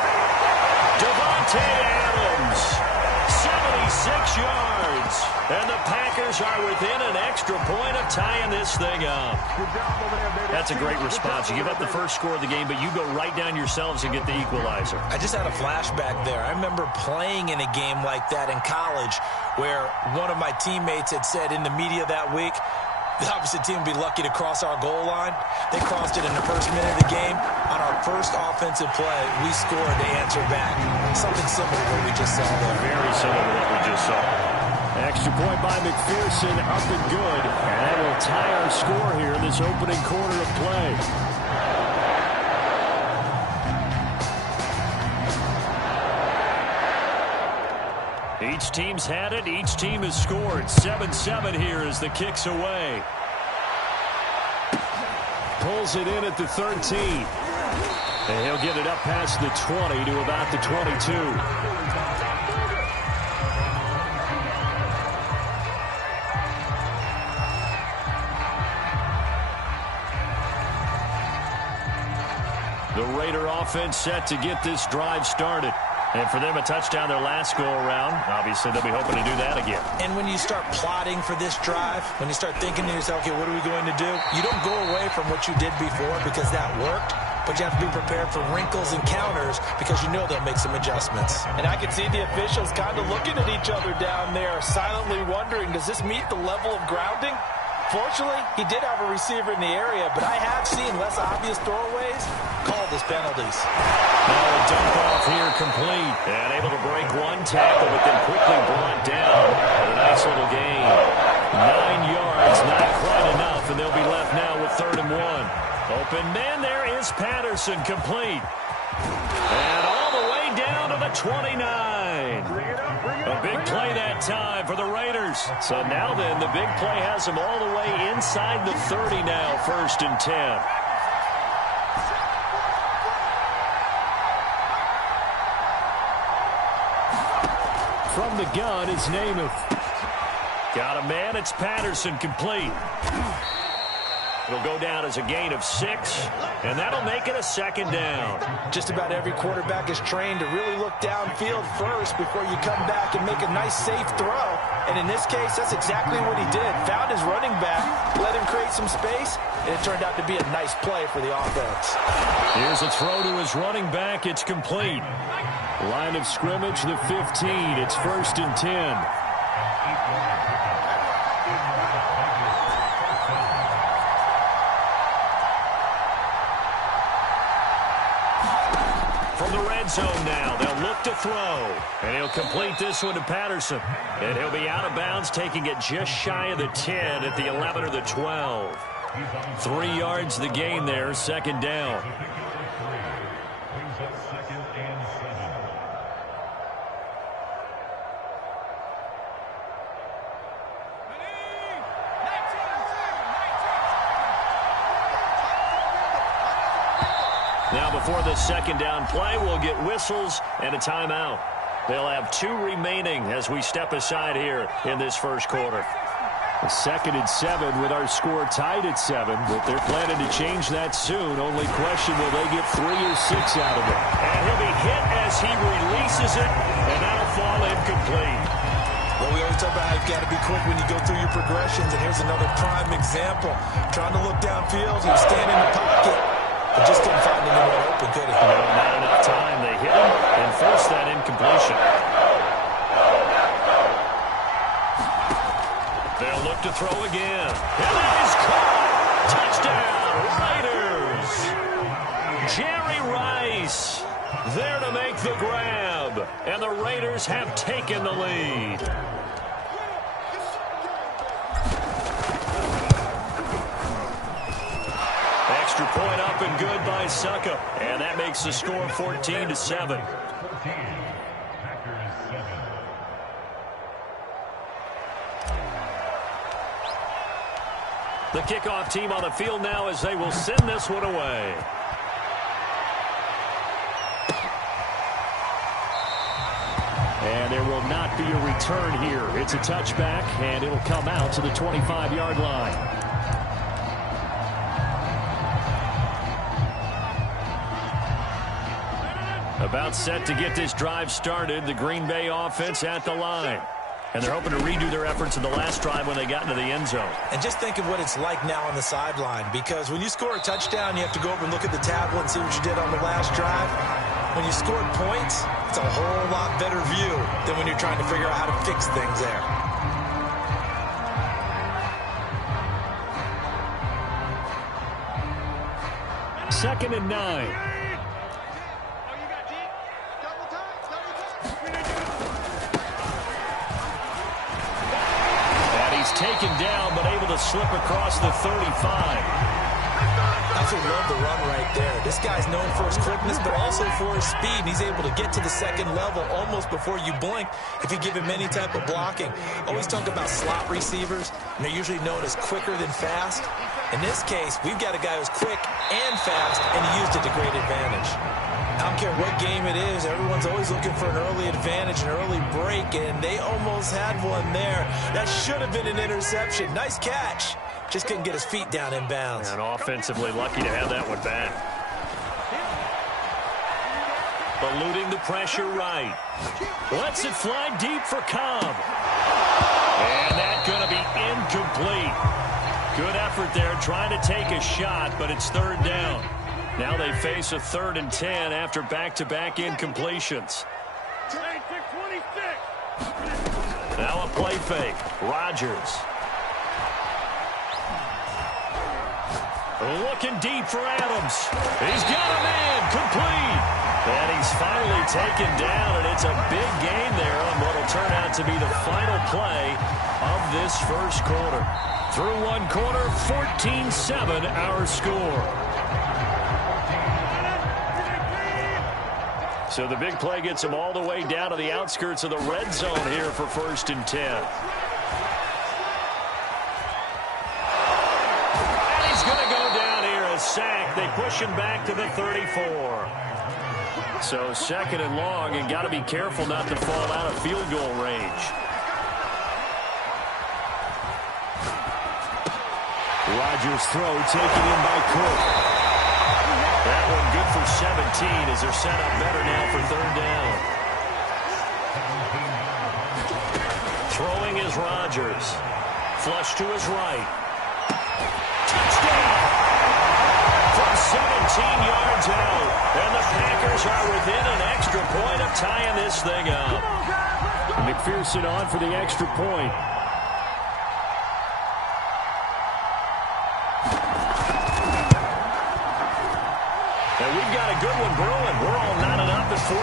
Davante Adams, 76 yards. And the Packers are within an extra point of tying this thing up. That's a great response. You give up the first score of the game, but you go right down yourselves and get the equalizer. I just had a flashback there. I remember playing in a game like that in college where one of my teammates had said in the media that week, the opposite team would be lucky to cross our goal line. They crossed it in the first minute of the game. On our first offensive play, we scored to answer back. Something similar to what we just saw there. Very similar to what we just saw. Extra point by McPherson, up and good. And that will tie our score here in this opening quarter of play. Each team's had it. Each team has scored. 7-7 here as the kick's away. Pulls it in at the 13. And he'll get it up past the 20 to about the 22. The Raider offense set to get this drive started. And for them, a touchdown their last go-around. Obviously, they'll be hoping to do that again. And when you start plotting for this drive, when you start thinking to yourself, okay, what are we going to do? You don't go away from what you did before because that worked, but you have to be prepared for wrinkles and counters because you know they'll make some adjustments. And I can see the officials kind of looking at each other down there, silently wondering, does this meet the level of grounding? Fortunately, he did have a receiver in the area, but I have seen less obvious throwaways called as penalties. Now a dump off here complete. And able to break one tackle, but then quickly brought down. A nice little gain. 9 yards, not quite enough. and they'll be left now with 3rd and 1. Open man, there is Patterson, complete. And all the way down to the 29. A big play that time for the Raiders. So now then, the big play has them all the way inside the 30 now, 1st and 10. From the gun is Namath. Got a man, it's Patterson, complete. It'll go down as a gain of 6, and that'll make it a 2nd down. Just about every quarterback is trained to really look downfield first before you come back and make a nice, safe throw. And in this case, that's exactly what he did. Found his running back, let him create some space, and it turned out to be a nice play for the offense. Here's a throw to his running back. It's complete. Line of scrimmage, the 15. It's 1st and 10. From the red zone now, they'll look to throw. And he'll complete this one to Patterson. And he'll be out of bounds, taking it just shy of the 10 at the 11 or the 12. 3 yards the gain there, 2nd down. Now before the 2nd down play, we'll get whistles and a timeout. They'll have 2 remaining as we step aside here in this first quarter. A 2nd and 7 with our score tied at 7, but they're planning to change that soon. Only question, will they get 3 or 6 out of it? And he'll be hit as he releases it, and that'll fall incomplete. Well, we always talk about how you've got to be quick when you go through your progressions, and here's another prime example. Trying to look downfield, he was standing in the pocket, but just couldn't find anyone open, could he? No, not enough time. They hit him and forced that incompletion. They'll look to throw again. And that is caught. Touchdown, Raiders. Jerry Rice there to make the grab. And the Raiders have taken the lead. Extra point up and good by Succop. And that makes the score 14-7. The kickoff team on the field now as they will send this one away. And there will not be a return here. It's a touchback, and it'll come out to the 25-yard line. About set to get this drive started. The Green Bay offense at the line. And they're hoping to redo their efforts in the last drive when they got into the end zone. And just think of what it's like now on the sideline, because when you score a touchdown, you have to go over and look at the tablet and see what you did on the last drive. When you scored points, it's a whole lot better view than when you're trying to figure out how to fix things there. Second and 9. Taken down, but able to slip across the 35. Absolutely love the run right there. This guy's known for his quickness, but also for his speed. He's able to get to the second level almost before you blink if you give him any type of blocking. Always talk about slot receivers, and they're usually known as quicker than fast. In this case, we've got a guy who's quick and fast, and he used it to great advantage. I don't care what game it is, everyone's always looking for an early advantage, an early break, and they almost had one there. That should have been an interception. Nice catch. Just couldn't get his feet down in bounds. And offensively lucky to have that one back. Eluding the pressure right. Lets it fly deep for Cobb. And that's going to be incomplete. Good effort there trying to take a shot, but it's 3rd down. Now they face a 3rd and 10 after back-to-back incompletions. Now a play fake. Rodgers. Looking deep for Adams. He's got a man. Complete. And he's finally taken down, and it's a big gain there on what will turn out to be the final play of this first quarter. Through one quarter, 14-7 our score. So the big play gets him all the way down to the outskirts of the red zone here for 1st and 10. And he's going to go down here, a sack. They push him back to the 34. So 2nd and long, and got to be careful not to fall out of field goal range. Rodgers' throw taken in by Cook. That one good for 17 as they're set up better now for 3rd down. Throwing is Rodgers. Flush to his right. Touchdown! From 17 yards out. And the Packers are within an extra point of tying this thing up. McPherson on for the extra point. And we've got a good one brewing. We're all knotted up at 14.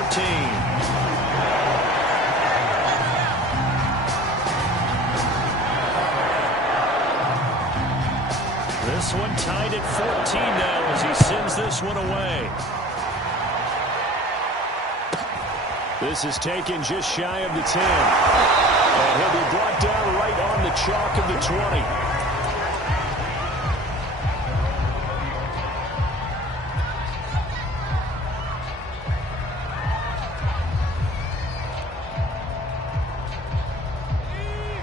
This one tied at 14 now as he sends this one away. This is taken just shy of the 10. And he'll be brought down right on the chalk of the 20.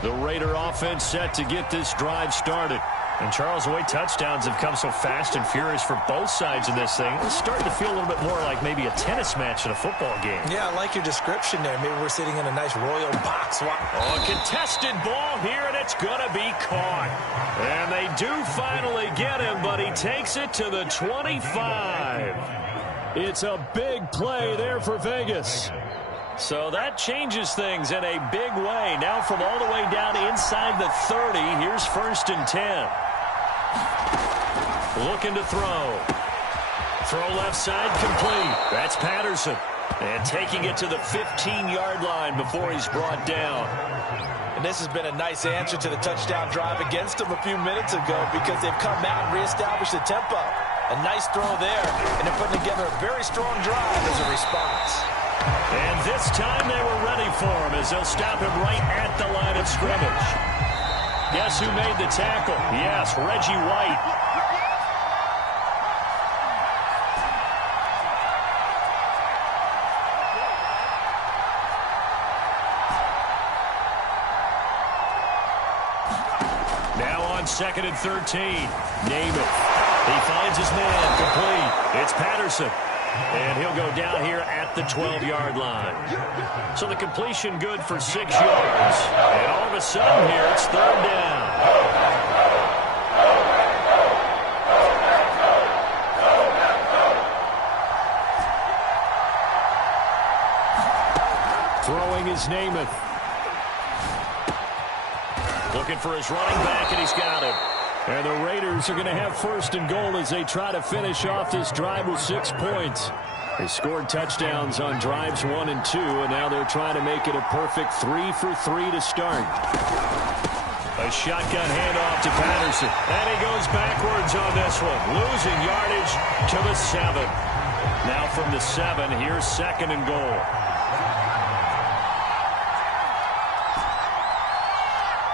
The Raider offense set to get this drive started. And Charles, the way touchdowns have come so fast and furious for both sides of this thing, it's starting to feel a little bit more like maybe a tennis match in a football game. Yeah, I like your description there. Maybe we're sitting in a nice royal box. Oh, a contested ball here, and it's going to be caught. And they do finally get him, but he takes it to the 25. It's a big play there for Vegas. So that changes things in a big way. Now from all the way down inside the 30, here's 1st and 10. Looking to throw. Throw left side complete. That's Patterson. And taking it to the 15-yard line before he's brought down. And this has been a nice answer to the touchdown drive against them a few minutes ago because they've come out and reestablished the tempo. A nice throw there, and they're putting together a very strong drive as a response. And this time they were ready for him as they'll stop him right at the line of scrimmage. Guess who made the tackle? Yes, Reggie White. Now on 2nd and 13. Namath. He finds his man complete. It's Patterson. And he'll go down here at the 12-yard line. So the completion good for 6 yards. And all of a sudden here, it's 3rd down. Throwing is Namath. Looking for his running back, and he's got him. And the Raiders are going to have 1st and goal as they try to finish off this drive with 6 points. They scored touchdowns on drives 1 and 2, and now they're trying to make it a perfect 3 for 3 to start. A shotgun handoff to Patterson. And he goes backwards on this one, losing yardage to the 7. Now from the 7, here's 2nd and goal.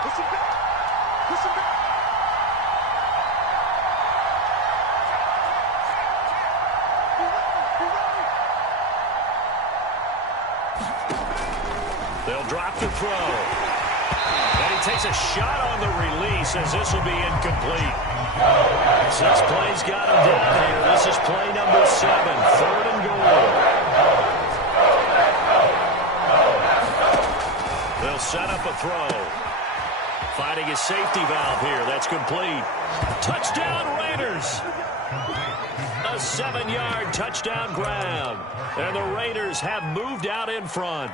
Listen back. Listen back. They'll drop the throw. And he takes a shot on the release as this will be incomplete. 6 plays got him down here. This is play number 7, 3rd and goal. They'll set up a throw. Finding his safety valve here. That's complete. Touchdown Raiders. A 7-yard touchdown grab. And the Raiders have moved out in front.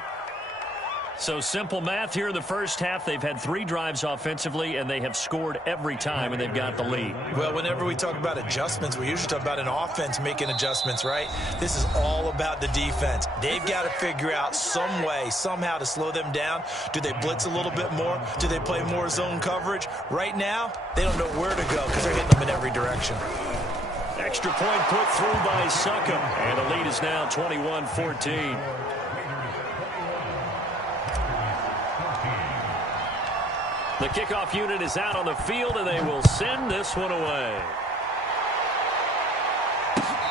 So simple math here in the first half. They've had 3 drives offensively, and they have scored every time, and they've got the lead. Well, whenever we talk about adjustments, we usually talk about an offense making adjustments, right? This is all about the defense. They've got to figure out some way, somehow to slow them down. Do they blitz a little bit more? Do they play more zone coverage? Right now, they don't know where to go because they're hitting them in every direction. Extra point put through by Succop, and the lead is now 21-14. The kickoff unit is out on the field, and they will send this one away.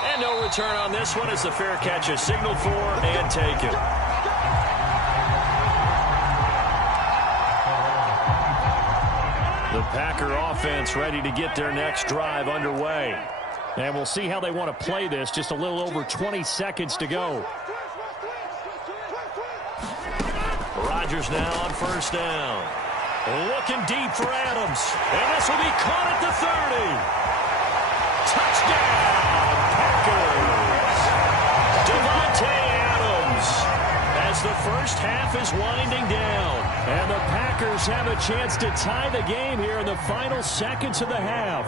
And no return on this one as the fair catch is signaled for and taken. The Packer offense ready to get their next drive underway. And we'll see how they want to play this. Just a little over 20 seconds to go. Rodgers now on first down. Looking deep for Adams. And this will be caught at the 30. Touchdown, Packers. Davante Adams. As the first half is winding down. And the Packers have a chance to tie the game here in the final seconds of the half.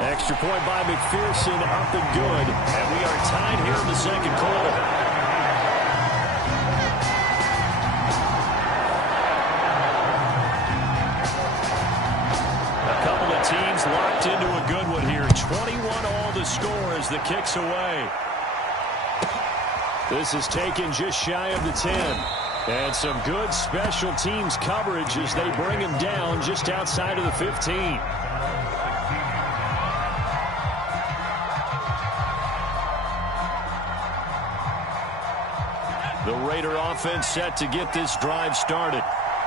Extra point by McPherson, up and good. And we are tied here in the second quarter. Teams locked into a good one here. 21-all the score as the kick's away. This is taken just shy of the 10. And some good special teams coverage as they bring him down just outside of the 15. The Raider offense set to get this drive started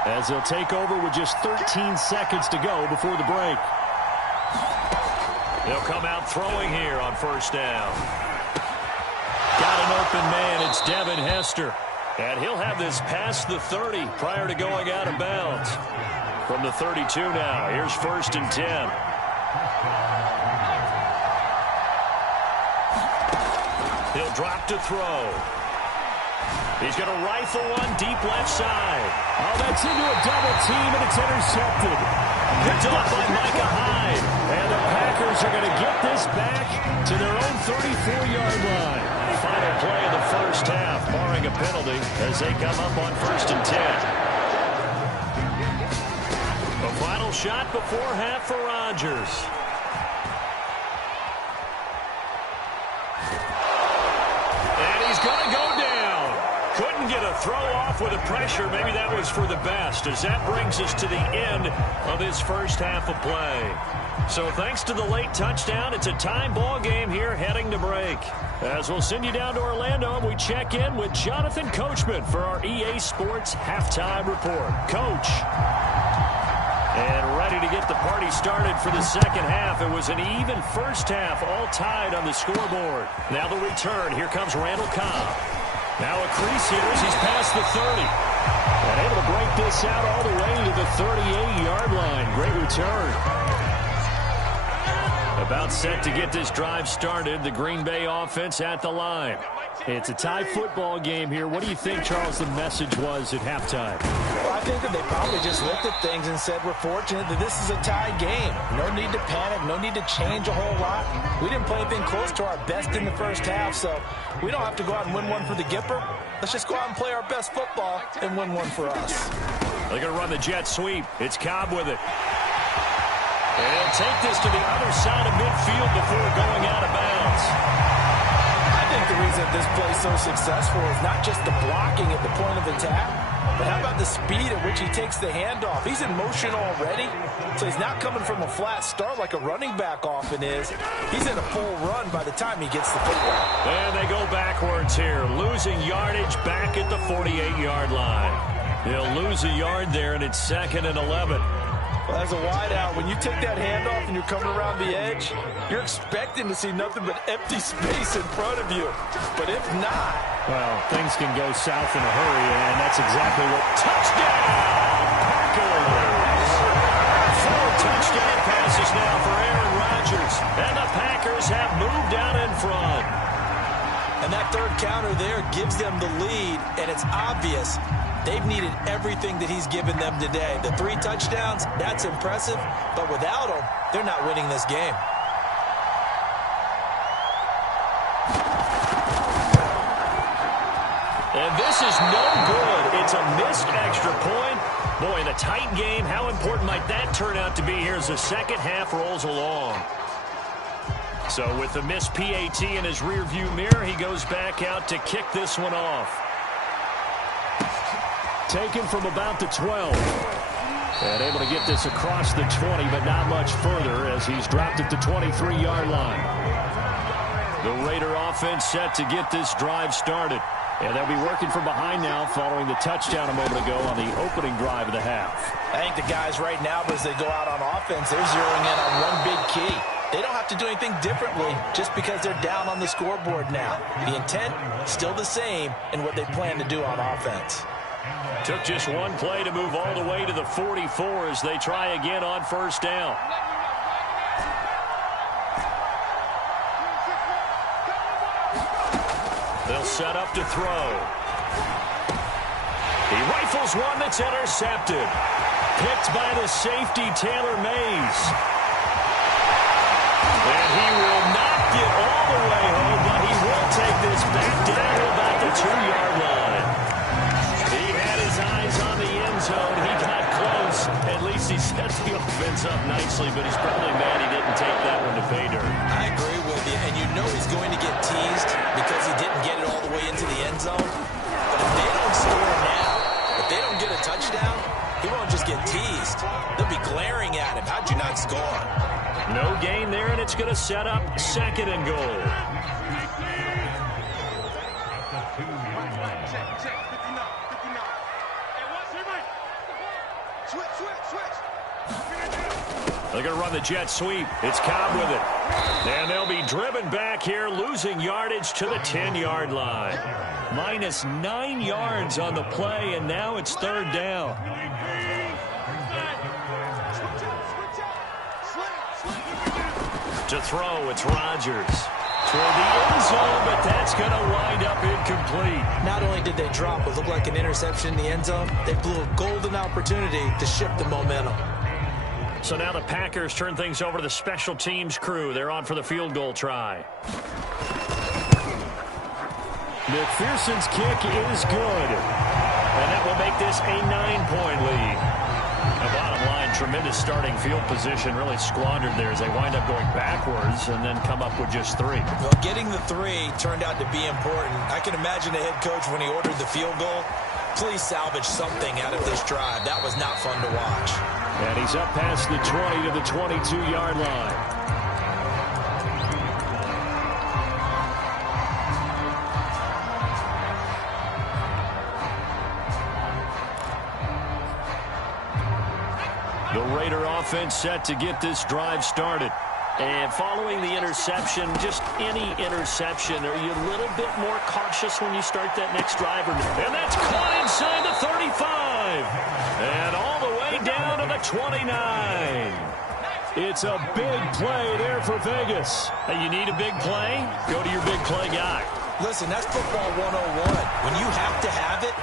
as they'll take over with just 13 seconds to go before the break. They'll come out throwing here on first down. Got an open man. It's Devin Hester. And he'll have this past the 30 prior to going out of bounds. From the 32 now, here's first and 10. He'll drop to throw. He's going to rifle one deep left side. Oh, that's into a double team, and it's intercepted. Picked off by Micah Hyde. And the Packers are going to get this back to their own 34-yard line. Final play of the first half, barring a penalty, as they come up on first and 10. A final shot before half for Rodgers. And he's going to go down. Couldn't get a throw off with the pressure. Maybe that was for the best, as that brings us to the end of this first half of play. So thanks to the late touchdown, it's a time ball game here heading to break. As we'll send you down to Orlando, and we check in with Jonathan Coachman for our EA Sports Halftime Report. Coach. And ready to get the party started for the second half. It was an even first half, all tied on the scoreboard. Now the return. Here comes Randall Cobb. Now a crease here as he's past the 30. And able to break this out all the way to the 38-yard line. Great return. About set to get this drive started. The Green Bay offense at the line. It's a tie football game here. What do you think, Charles, the message was at halftime? Well, I think that they probably just looked at things and said, we're fortunate that this is a tie game. No need to panic. No need to change a whole lot. We didn't play anything close to our best in the first half, so we don't have to go out and win one for the Gipper. Let's just go out and play our best football and win one for us. They're going to run the jet sweep. It's Cobb with it. And he'll take this to the other side of midfield before going out of bounds. I think the reason this play is so successful is not just the blocking at the point of attack, but how about the speed at which he takes the handoff? He's in motion already, so he's not coming from a flat start like a running back often is. He's in a full run by the time he gets the football. And they go backwards here, losing yardage back at the 48-yard line. He'll lose a yard there, and it's 2nd and 11. Well, as a wideout, when you take that handoff and you're coming around the edge, you're expecting to see nothing but empty space in front of you. But if not... well, things can go south in a hurry, and that's exactly what... touchdown! Packers! 4 touchdown passes now for Aaron Rodgers. And the Packers have moved out in front. And that third counter there gives them the lead, and it's obvious they've needed everything that he's given them today. The 3 touchdowns, that's impressive, but without him, they're not winning this game. And this is no good. It's a missed extra point. Boy, in a tight game, how important might that turn out to be here as the second half rolls along? So with the missed PAT in his rearview mirror, he goes back out to kick this one off. Taken from about the 12. And able to get this across the 20, but not much further as he's dropped at the 23-yard line. The Raider offense set to get this drive started. And they'll be working from behind now following the touchdown a moment ago on the opening drive of the half. I think the guys right now, as they go out on offense, they're zeroing in on one big key. They don't have to do anything differently just because they're down on the scoreboard now. The intent, still the same in what they plan to do on offense. Took just one play to move all the way to the 44 as they try again on first down. They'll set up to throw. He rifles one that's intercepted. Picked by the safety, Taylor Mays. And he will not get all the way home, but he will take this back down to about the 2-yard line. He had his eyes on the end zone. He got close. At least he sets the offense up nicely, but he's probably mad he didn't take that one to pay dirt. I agree with you, and you know he's going to get teased because he didn't get it all the way into the end zone. But if they don't score now, if they don't get a touchdown, he won't just get teased. They'll be glaring at him. How'd you not score? No gain there, and it's going to set up second and goal. They're going to run the jet sweep. It's Cobb with it. And they'll be driven back here, losing yardage to the 10-yard line. Minus 9 yards on the play, and now it's third down. To throw, it's Rodgers. Toward the end zone, but that's going to wind up incomplete. Not only did they drop what looked like an interception in the end zone, they blew a golden opportunity to shift the momentum. So now the Packers turn things over to the special teams crew. They're on for the field goal try. McPherson's kick is good. And that will make this a 9-point lead. The bottom line, tremendous starting field position, really squandered there as they wind up going backwards and then come up with just 3. Well, getting the 3 turned out to be important. I can imagine the head coach when he ordered the field goal. Please salvage something out of this drive. That was not fun to watch. And he's up past the 20 to the 22-yard line. The Raider offense set to get this drive started. And following the interception, just any interception, are you a little bit more cautious when you start that next drive? And that's caught inside the 35. And all the way down to the 29. It's a big play there for Vegas. Hey, you need a big play? Go to your big play guy. Listen, that's football 101. When you have to have it.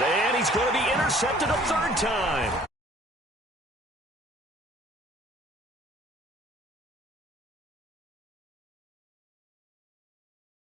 And he's going to be intercepted a third time.